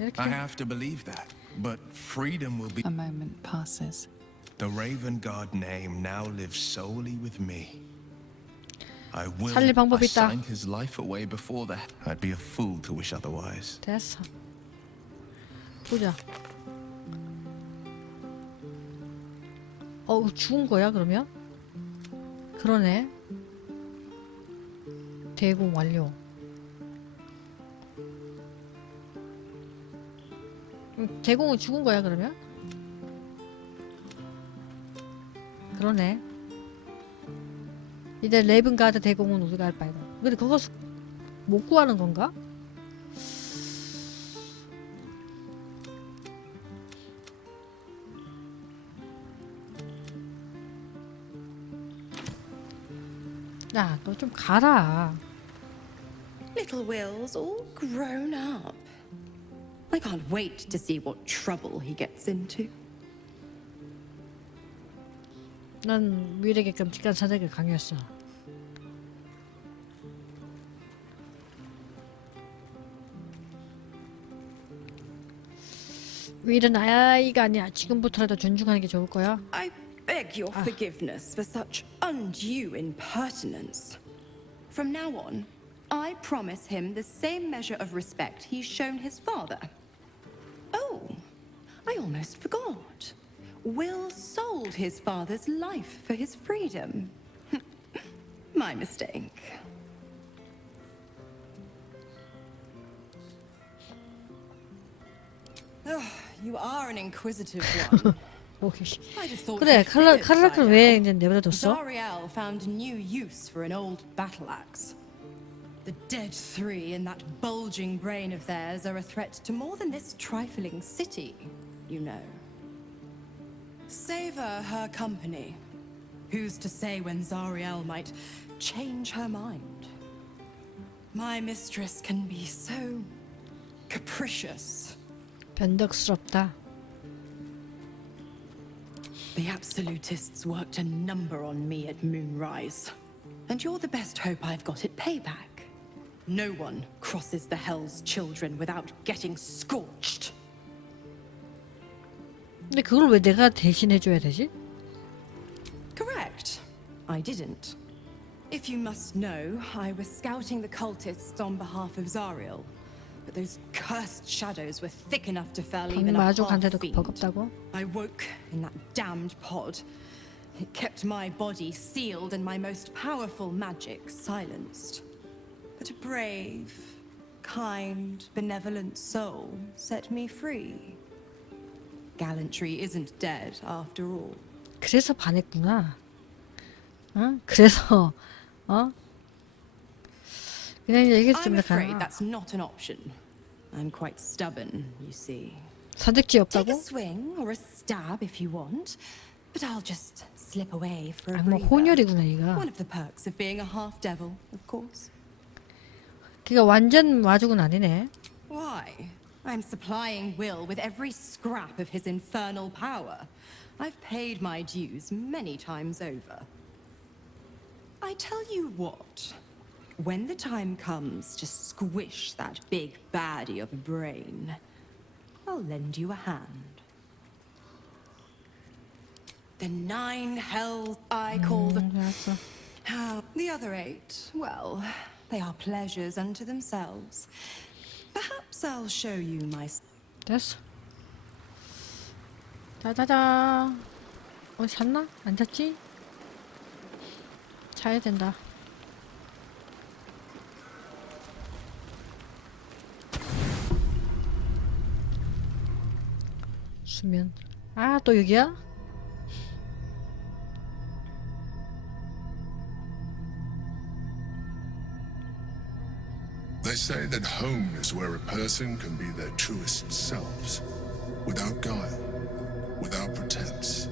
이렇게. I have to believe that, but freedom will be. A moment passes. The Raven Guard name now lives solely with me. I will. 살릴 방법이 I 있다. signed his life away before that. I'd be a fool to wish otherwise. 됐어. 보자. 죽은 거야 그러면? 그러네. 대공 완료. 대공은 죽은 거야 그러면? 그러네. 이제 레이븐가드 대공은 우리가 할 바이고. 근데 그거 못 구하는 건가? 야, 너 좀 가라. Little Will's all grown up. I can't wait to see what trouble he gets into. 난 윌에게 끔찍한 사색을 강요했어. 윌은 아이가 아니야. 지금부터라도 존중하는 게 좋을 거야. I beg your forgiveness for such undue impertinence. From now on, I promise him the same measure of respect he's shown his father. Oh, I almost forgot. Will sold his father's life for his freedom. My mistake. You are an inquisitive one. 그래, 카라크를 왜 이제 내버려뒀어? Zariel found new use for an old battle axe. The dead three in that bulging brain of theirs are a threat to more than this trifling city, you know. Savor her company. Who's to say when Zariel might change her mind? My mistress can be so capricious. 변덕스럽다. The Absolutists worked a number on me at Moonrise. And you're the best hope I've got at payback. No one crosses the Hell's Children without getting scorched. 근데 그걸 왜 내가 대신 해줘야 되지? Correct. I didn't. If you must know, I was scouting the cultists on behalf of Zariel. But those cursed shadows were thick enough to fell even a 마족한테도 half-fiend. 버겁다고? I woke in that damned pod. It kept my body sealed and my most powerful magic silenced. But a brave, kind, benevolent soul set me free. Gallantry isn't dead after all. 그래서 반했구나. 어? 그래서 그냥 I'm 얘기했으면 afraid that's not an option. I'm quite stubborn, you see. 선택지 Take a 없다고? swing or a stab if you want, but I'll just slip away for a 뭐 breather. 혼혈이구나 얘가. One of the perks of being a half-devil, of course. 걔가 완전 마족은 아니네. Why? I'm supplying Will with every scrap of his infernal power. I've paid my dues many times over. I tell you what, when the time comes to squish that big baddie of a brain, I'll lend you a hand. The 9 hells I call them. The other 8, well, they are pleasures unto themselves. Perhaps I'll show you my... 됐어. 자자자. 어디 잤나? 안 잤지? 자야 된다. 수면. 아, 또 여기야? They say that home is where a person can be their truest selves, without guile, without pretense.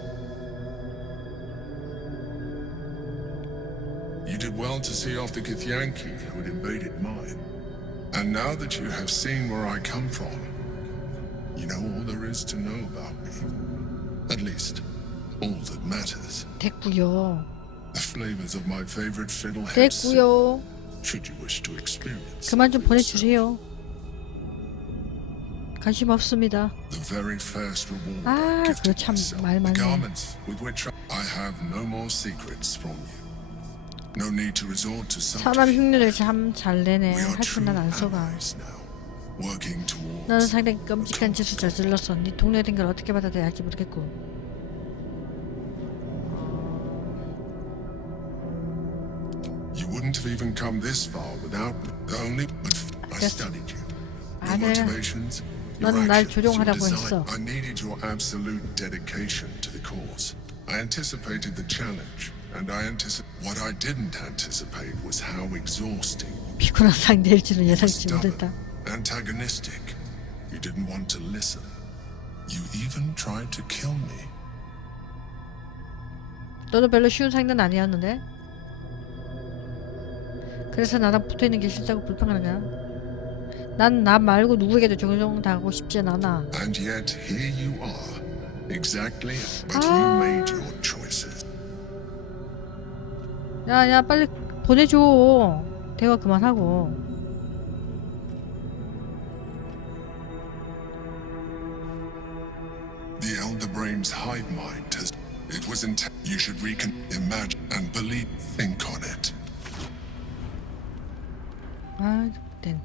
You did well to see off the Githyanki who had invaded mine. And now that you have seen where I come from, you know all there is to know about me. At least, all that matters. 됐구요. The flavors of my favorite fiddlehead soup, 됐구요. should you wish to experience. 그만 좀 보내주세요. 관심 없습니다. The very first reward 아, I 그거 gifted 참 myself, 말 the 많네. garments with which I have no more secrets from you. No need to resort to 사람 subterfuge. 흉내를 참 잘 내네. We are 하여튼 난 안 속아. allies now, working towards 나는 상당히 끔찍한 짓을 저질렀어. 네 동료에 된 걸 어떻게 받아들여야 할지 모르겠고. You wouldn't have even come this far without me. Only, but I studied you. Your 아들, motivations, your 넌 날 actions, your 조종하라고 design. 했어. I needed your absolute dedication to the cause. I anticipated the challenge, and what I didn't anticipate was how exhausting, 피곤한 상대일 줄은 예상치 못했다. antagonistic. You didn't want to listen. You even tried to kill me. 너도 별로 쉬운 상대는 아니었는데. 그래서 나랑 붙어있는 게 싫다고 불평하는 거야. 난 나 말고 누구에게도 조종당하고 싶진 않아. And yet here you are, exactly. But you made your choices. 야, 빨리 보내줘. 대화 그만하고. The Elder Brain's hive mind has. It was intent. You should imagine and believe. Think on it. 아, 땐.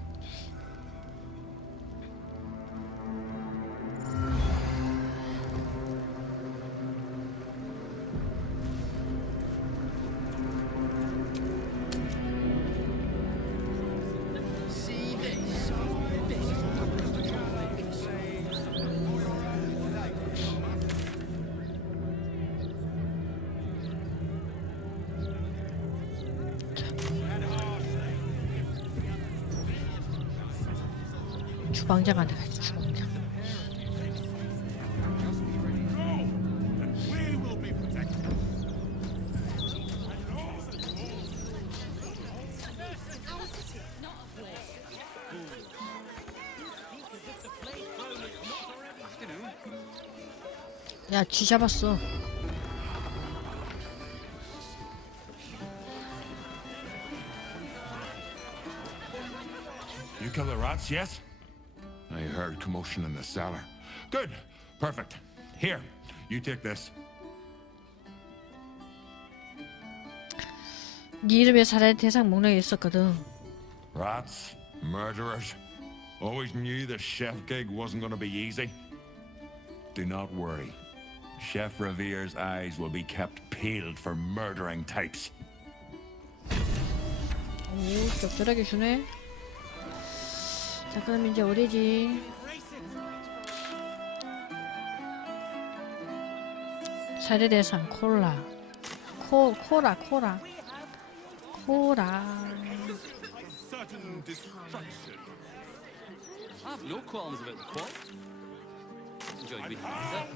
주방장한테 가지 주방장. 야, 쥐 잡았어. You kill the rats, yes? I heard commotion in the cellar. Good. Perfect. Here, you take this. 네 이름에 살해 대상 목록에 있었거든. Rats, murderers. Always knew the chef gig wasn't going to be easy. Do not worry. Chef Revere's eyes will be kept peeled for murdering types. 오, 적절하게 주네. 자, 그럼 이제 어디지? 살해 대상 콜라. 코라. I have no qualms about the qual. Enjoyed reading that.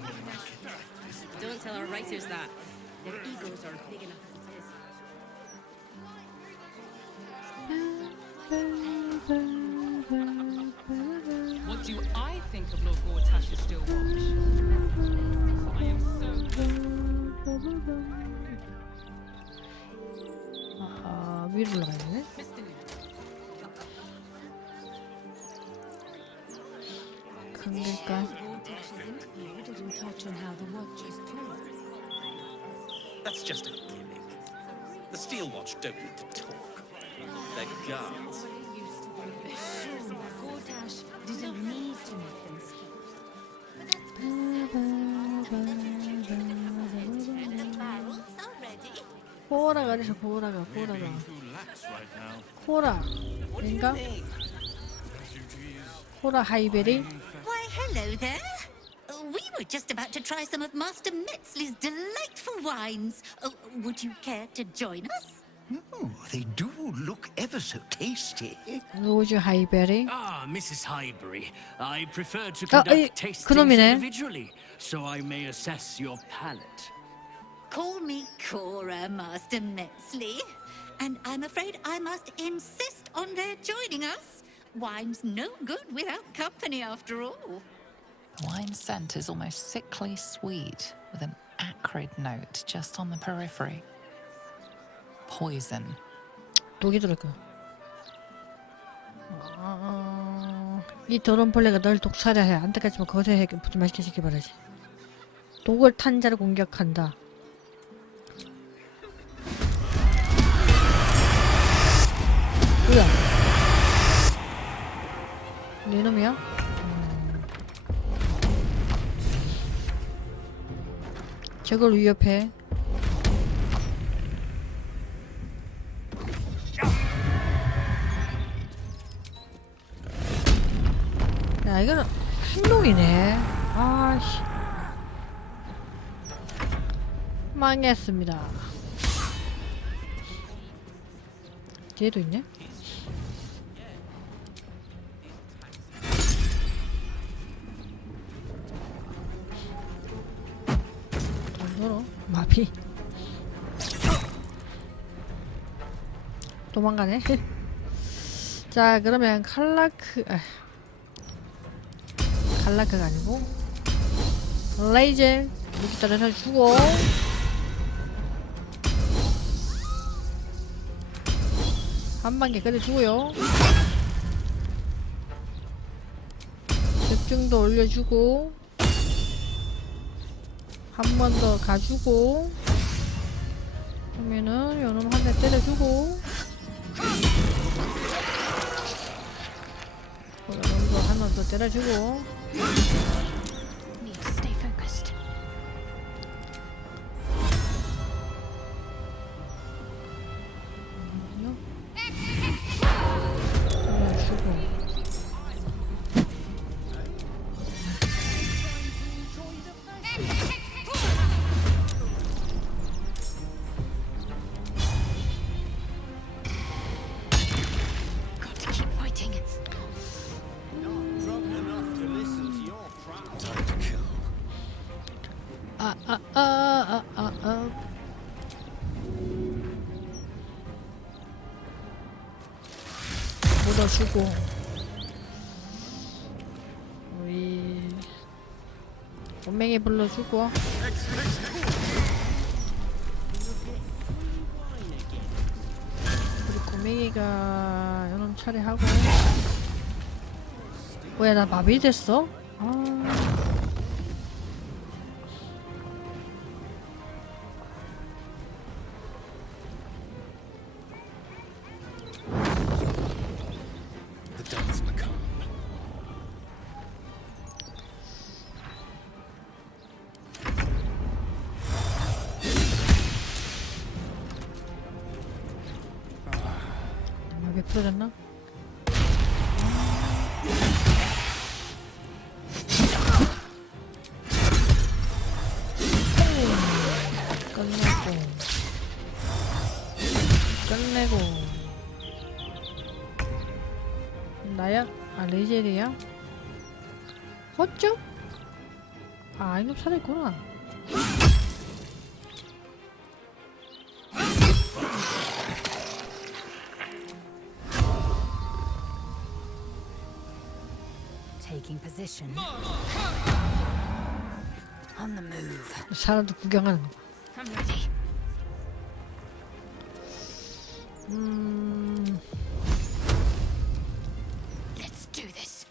Don't tell our writers that. Their egos are big enough as it is. What do I think of Lord Gortash's still watch? I am so... 아하, 위로 올라가야네. 큰 길까? That's just a gimmick. The Steel Watch don't need to talk. They're guards. Gortash didn't need to make them speak. 코라가 어디서 코라가. 코라인가? 코라 하이베리? Why, hello there. We were just about to try some of Master Metzley's delightful wines. Would you care to join us? Oh, they do look ever so tasty. 로즈 하이베리? Ah, Mrs. Highbury. I prefer to 아, conduct tastings 그놈이네. individually, so I may assess your palate. Call me Cora, Master Metzley. And I'm afraid I must insist on their joining us. Wine's no good without company, after all. The wine scent is almost sickly sweet, with an acrid note just on the periphery. Poison. 독이 들을 거야. 이 더러운 벌레가 널 독살해. 안타깝지만 거세게 부지마시게 시키 바라지. 독을 탄 자를 공격한다. 뭐야? 네 놈이야? 저걸 위협해. 야, 이거는 행동이네. 아씨. 망했습니다. 뒤에도 있네? 던져라. 마비. 도망가네. 자, 그러면 칼라크가 아니고 레이젤 여기 따라서 주고 한 방에 끓여주고요. 집중도 올려주고 한 번 더 가주고 그러면은 요놈 한 대 때려주고 요놈도 한 번 더 때려주고 Need to stay focused. Got to keep fighting. 묻어주고 우리 꼬맹이 불러주고 우리 꼬맹이가 요놈 처리하고 뭐야 나 마비 됐어? 왜 풀어졌나? 끝내고 나야? 아 레이젤이야? 어쩜? 아 이놈 살아있구나. Taking position. On the move. 사람도 구경하는 거. I'm ready. Let's do this.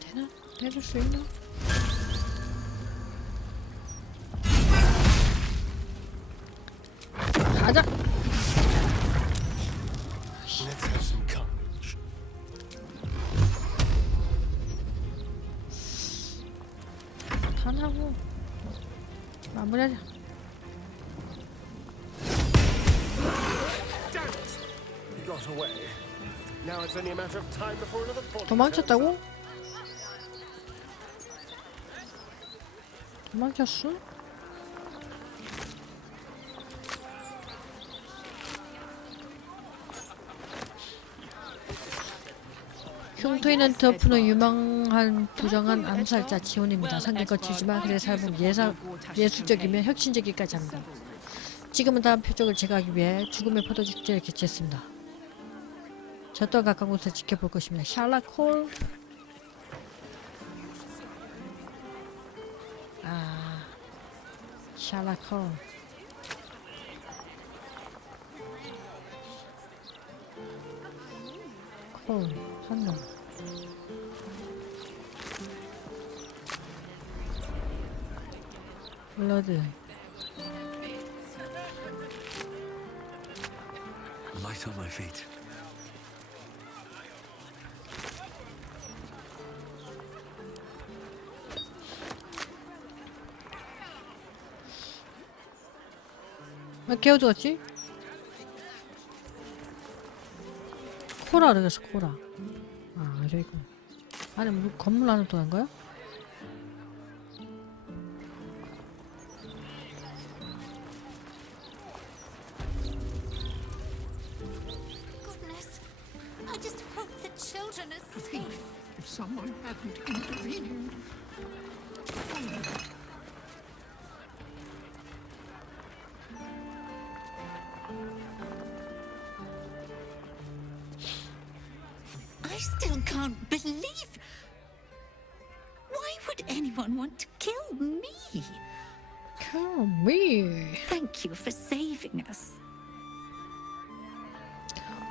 되나? 때릴 수 있나? 가자. Let's have some courage. 탄하고 마무리하자. Damn it! You got away. Now it's only a matter of time before another body. 도망쳤다고? 도망쳤어? 흉터있는 터프는 유망한 부정한 암살자 지원입니다. 성격껏 치지만 그의 삶은 예술적이며 혁신적이기까지 합니다. 지금은 다음 표적을 제거하기 위해 죽음의 포도 축제를 개최했습니다. 저 또한 가까운 곳에서 지켜볼 것입니다. 샬락 홀. 아, 샬락 홀. 콜, 한놈. 블러드. Light on my feet. 왜 깨워주었지? 코라 그랬어, 코라. 아, 저기 있구나. 아니, 뭐, 건물 안으로 들어간 거야? Goodness, I just hope the children are safe. If someone hadn't intervened. I still can't believe. Why would anyone want to kill me? Kill me. Thank you for saving us.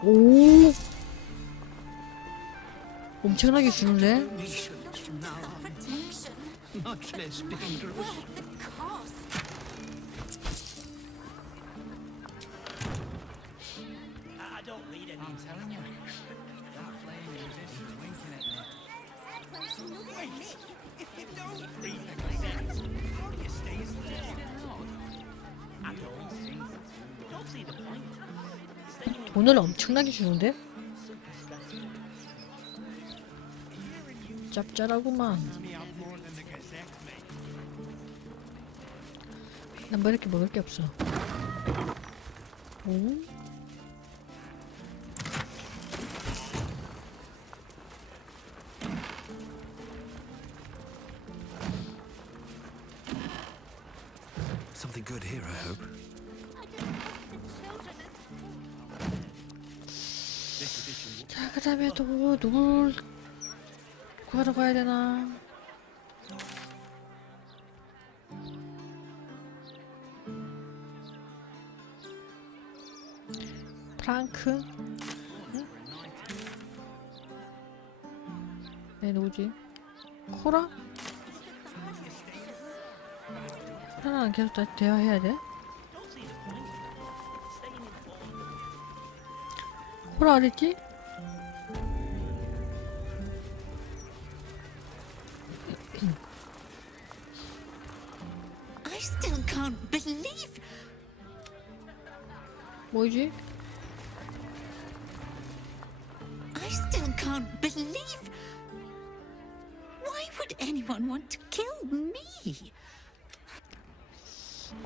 오. 엄청나게 주는데? Protection. Much less dangerous. Well, the cost. I don't read it. I'm telling you. That flame resistance winking at me. Wait, if you don't read the gazette, how do you stay there? I don't see the point. 돈을 엄청나게 주는데? 짭짤하구만. 난 뭐 이렇게 먹을 게 없어. 오? Something good here, I hope. 자, 그 다음에 또 누굴 구하러 가야 되나? 프랑크? 응? 네, 누구지? 코라? 코라랑 계속 다시 대화해야 돼? 뭐라 그랬지? I still can't believe. 뭐지? I still can't believe. Why would anyone want to kill me?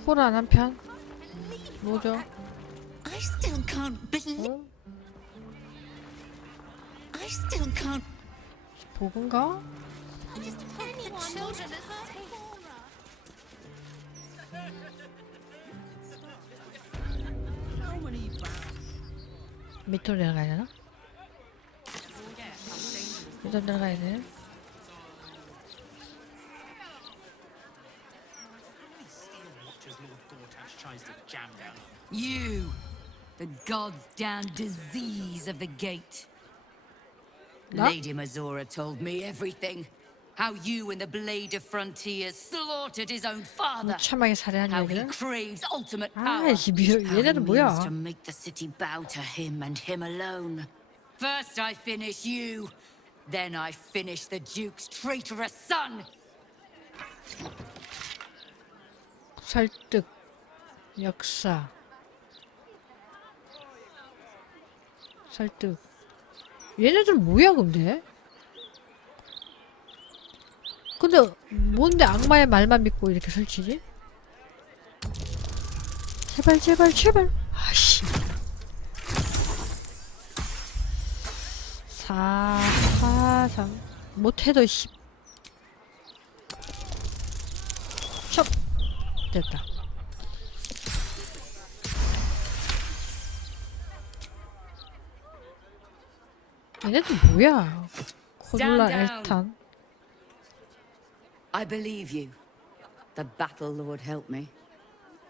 코라 남편? 뭐죠? I still can't believe. I still can't. 보건가? Children 밑으로 내려가야 되나? 밑으로 내려가야 되나? You, the god's damn disease of the gate. No? Lady Mazora told me everything. How you and the Blade of Frontiers slaughtered his own father. 참하게 살해한 How he 얘기를? craves ultimate 아, power. 얘네는 How he means 뭐야? to make the city bow to him and him alone. First I finish you, then I finish the Duke's traitorous son. 설득, 역사, 설득. 얘네들 뭐야 근데? 근데 뭔데 악마의 말만 믿고 이렇게 설치지? 제발 제발 제발. 아씨. 4, 4, 3 못해도 10. 첩. 됐다. 얘네들 뭐야? 코둘라 엘탄. I believe you. The battle lord help me.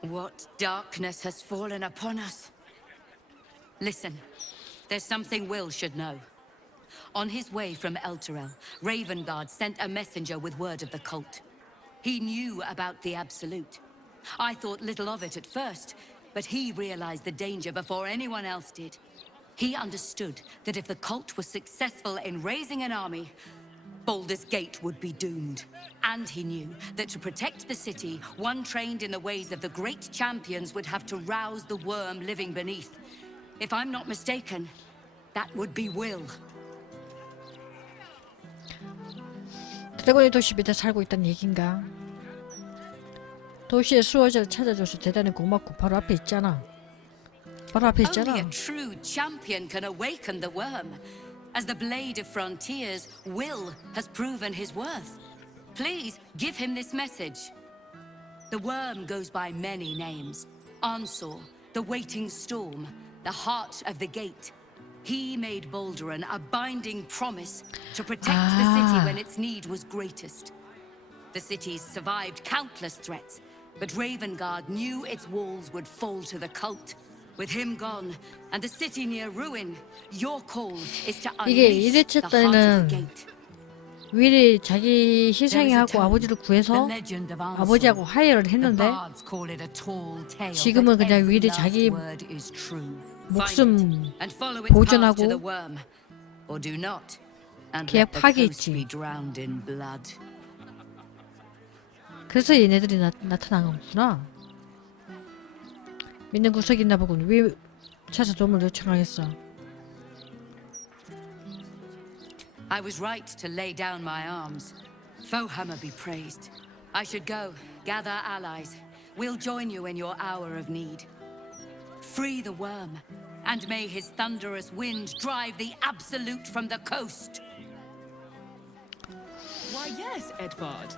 What darkness has fallen upon us? Listen, there's something Will should know. On his way from Elturel, Ravengard sent a messenger with word of the cult. He knew about the Absolute. I thought little of it at first, but he realized the danger before anyone else did. He understood that if the cult was successful in raising an army, Baldur's Gate would be doomed. And he knew that to protect the city, one trained in the ways of the great champions would have to rouse the worm living beneath. If I'm not mistaken, that would be Will. 드래곤이 도시 밑에 살고 있다는 얘긴가? 도시의 수호자를 찾아줘서 대단히 고맙고 바로 앞에 있잖아. 바로 앞에 있잖아. Only a true champion can awaken the worm. As the Blade of Frontiers, Will has proven his worth. Please give him this message. The worm goes by many names. Ansor, the Waiting Storm, the Heart of the Gate. He made Balduran a binding promise to protect the city when its need was greatest. The city's survived countless threats, but Ravengard knew its walls would fall to the cult. With him gone, and the city near ruin, your call is to 이게 unleash the heart of the 1회차 gate. 때는 윌이 자기 희생하고 아버지를 구해서 아버지하고 화해를 했는데 지금은 그냥 윌이 자기 목숨 보존하고 계약 파기했지. 그래서 얘네들이 나타난 거구나. 믿는 구석이 있나 보군. 왜 찾아 도움을 요청하겠어? I was right to lay down my arms. Fohammer be praised. I should go, gather allies. We'll join you in your hour of need. Free the worm, and may his thunderous wind drive the Absolute from the coast. Why, yes, Edvard.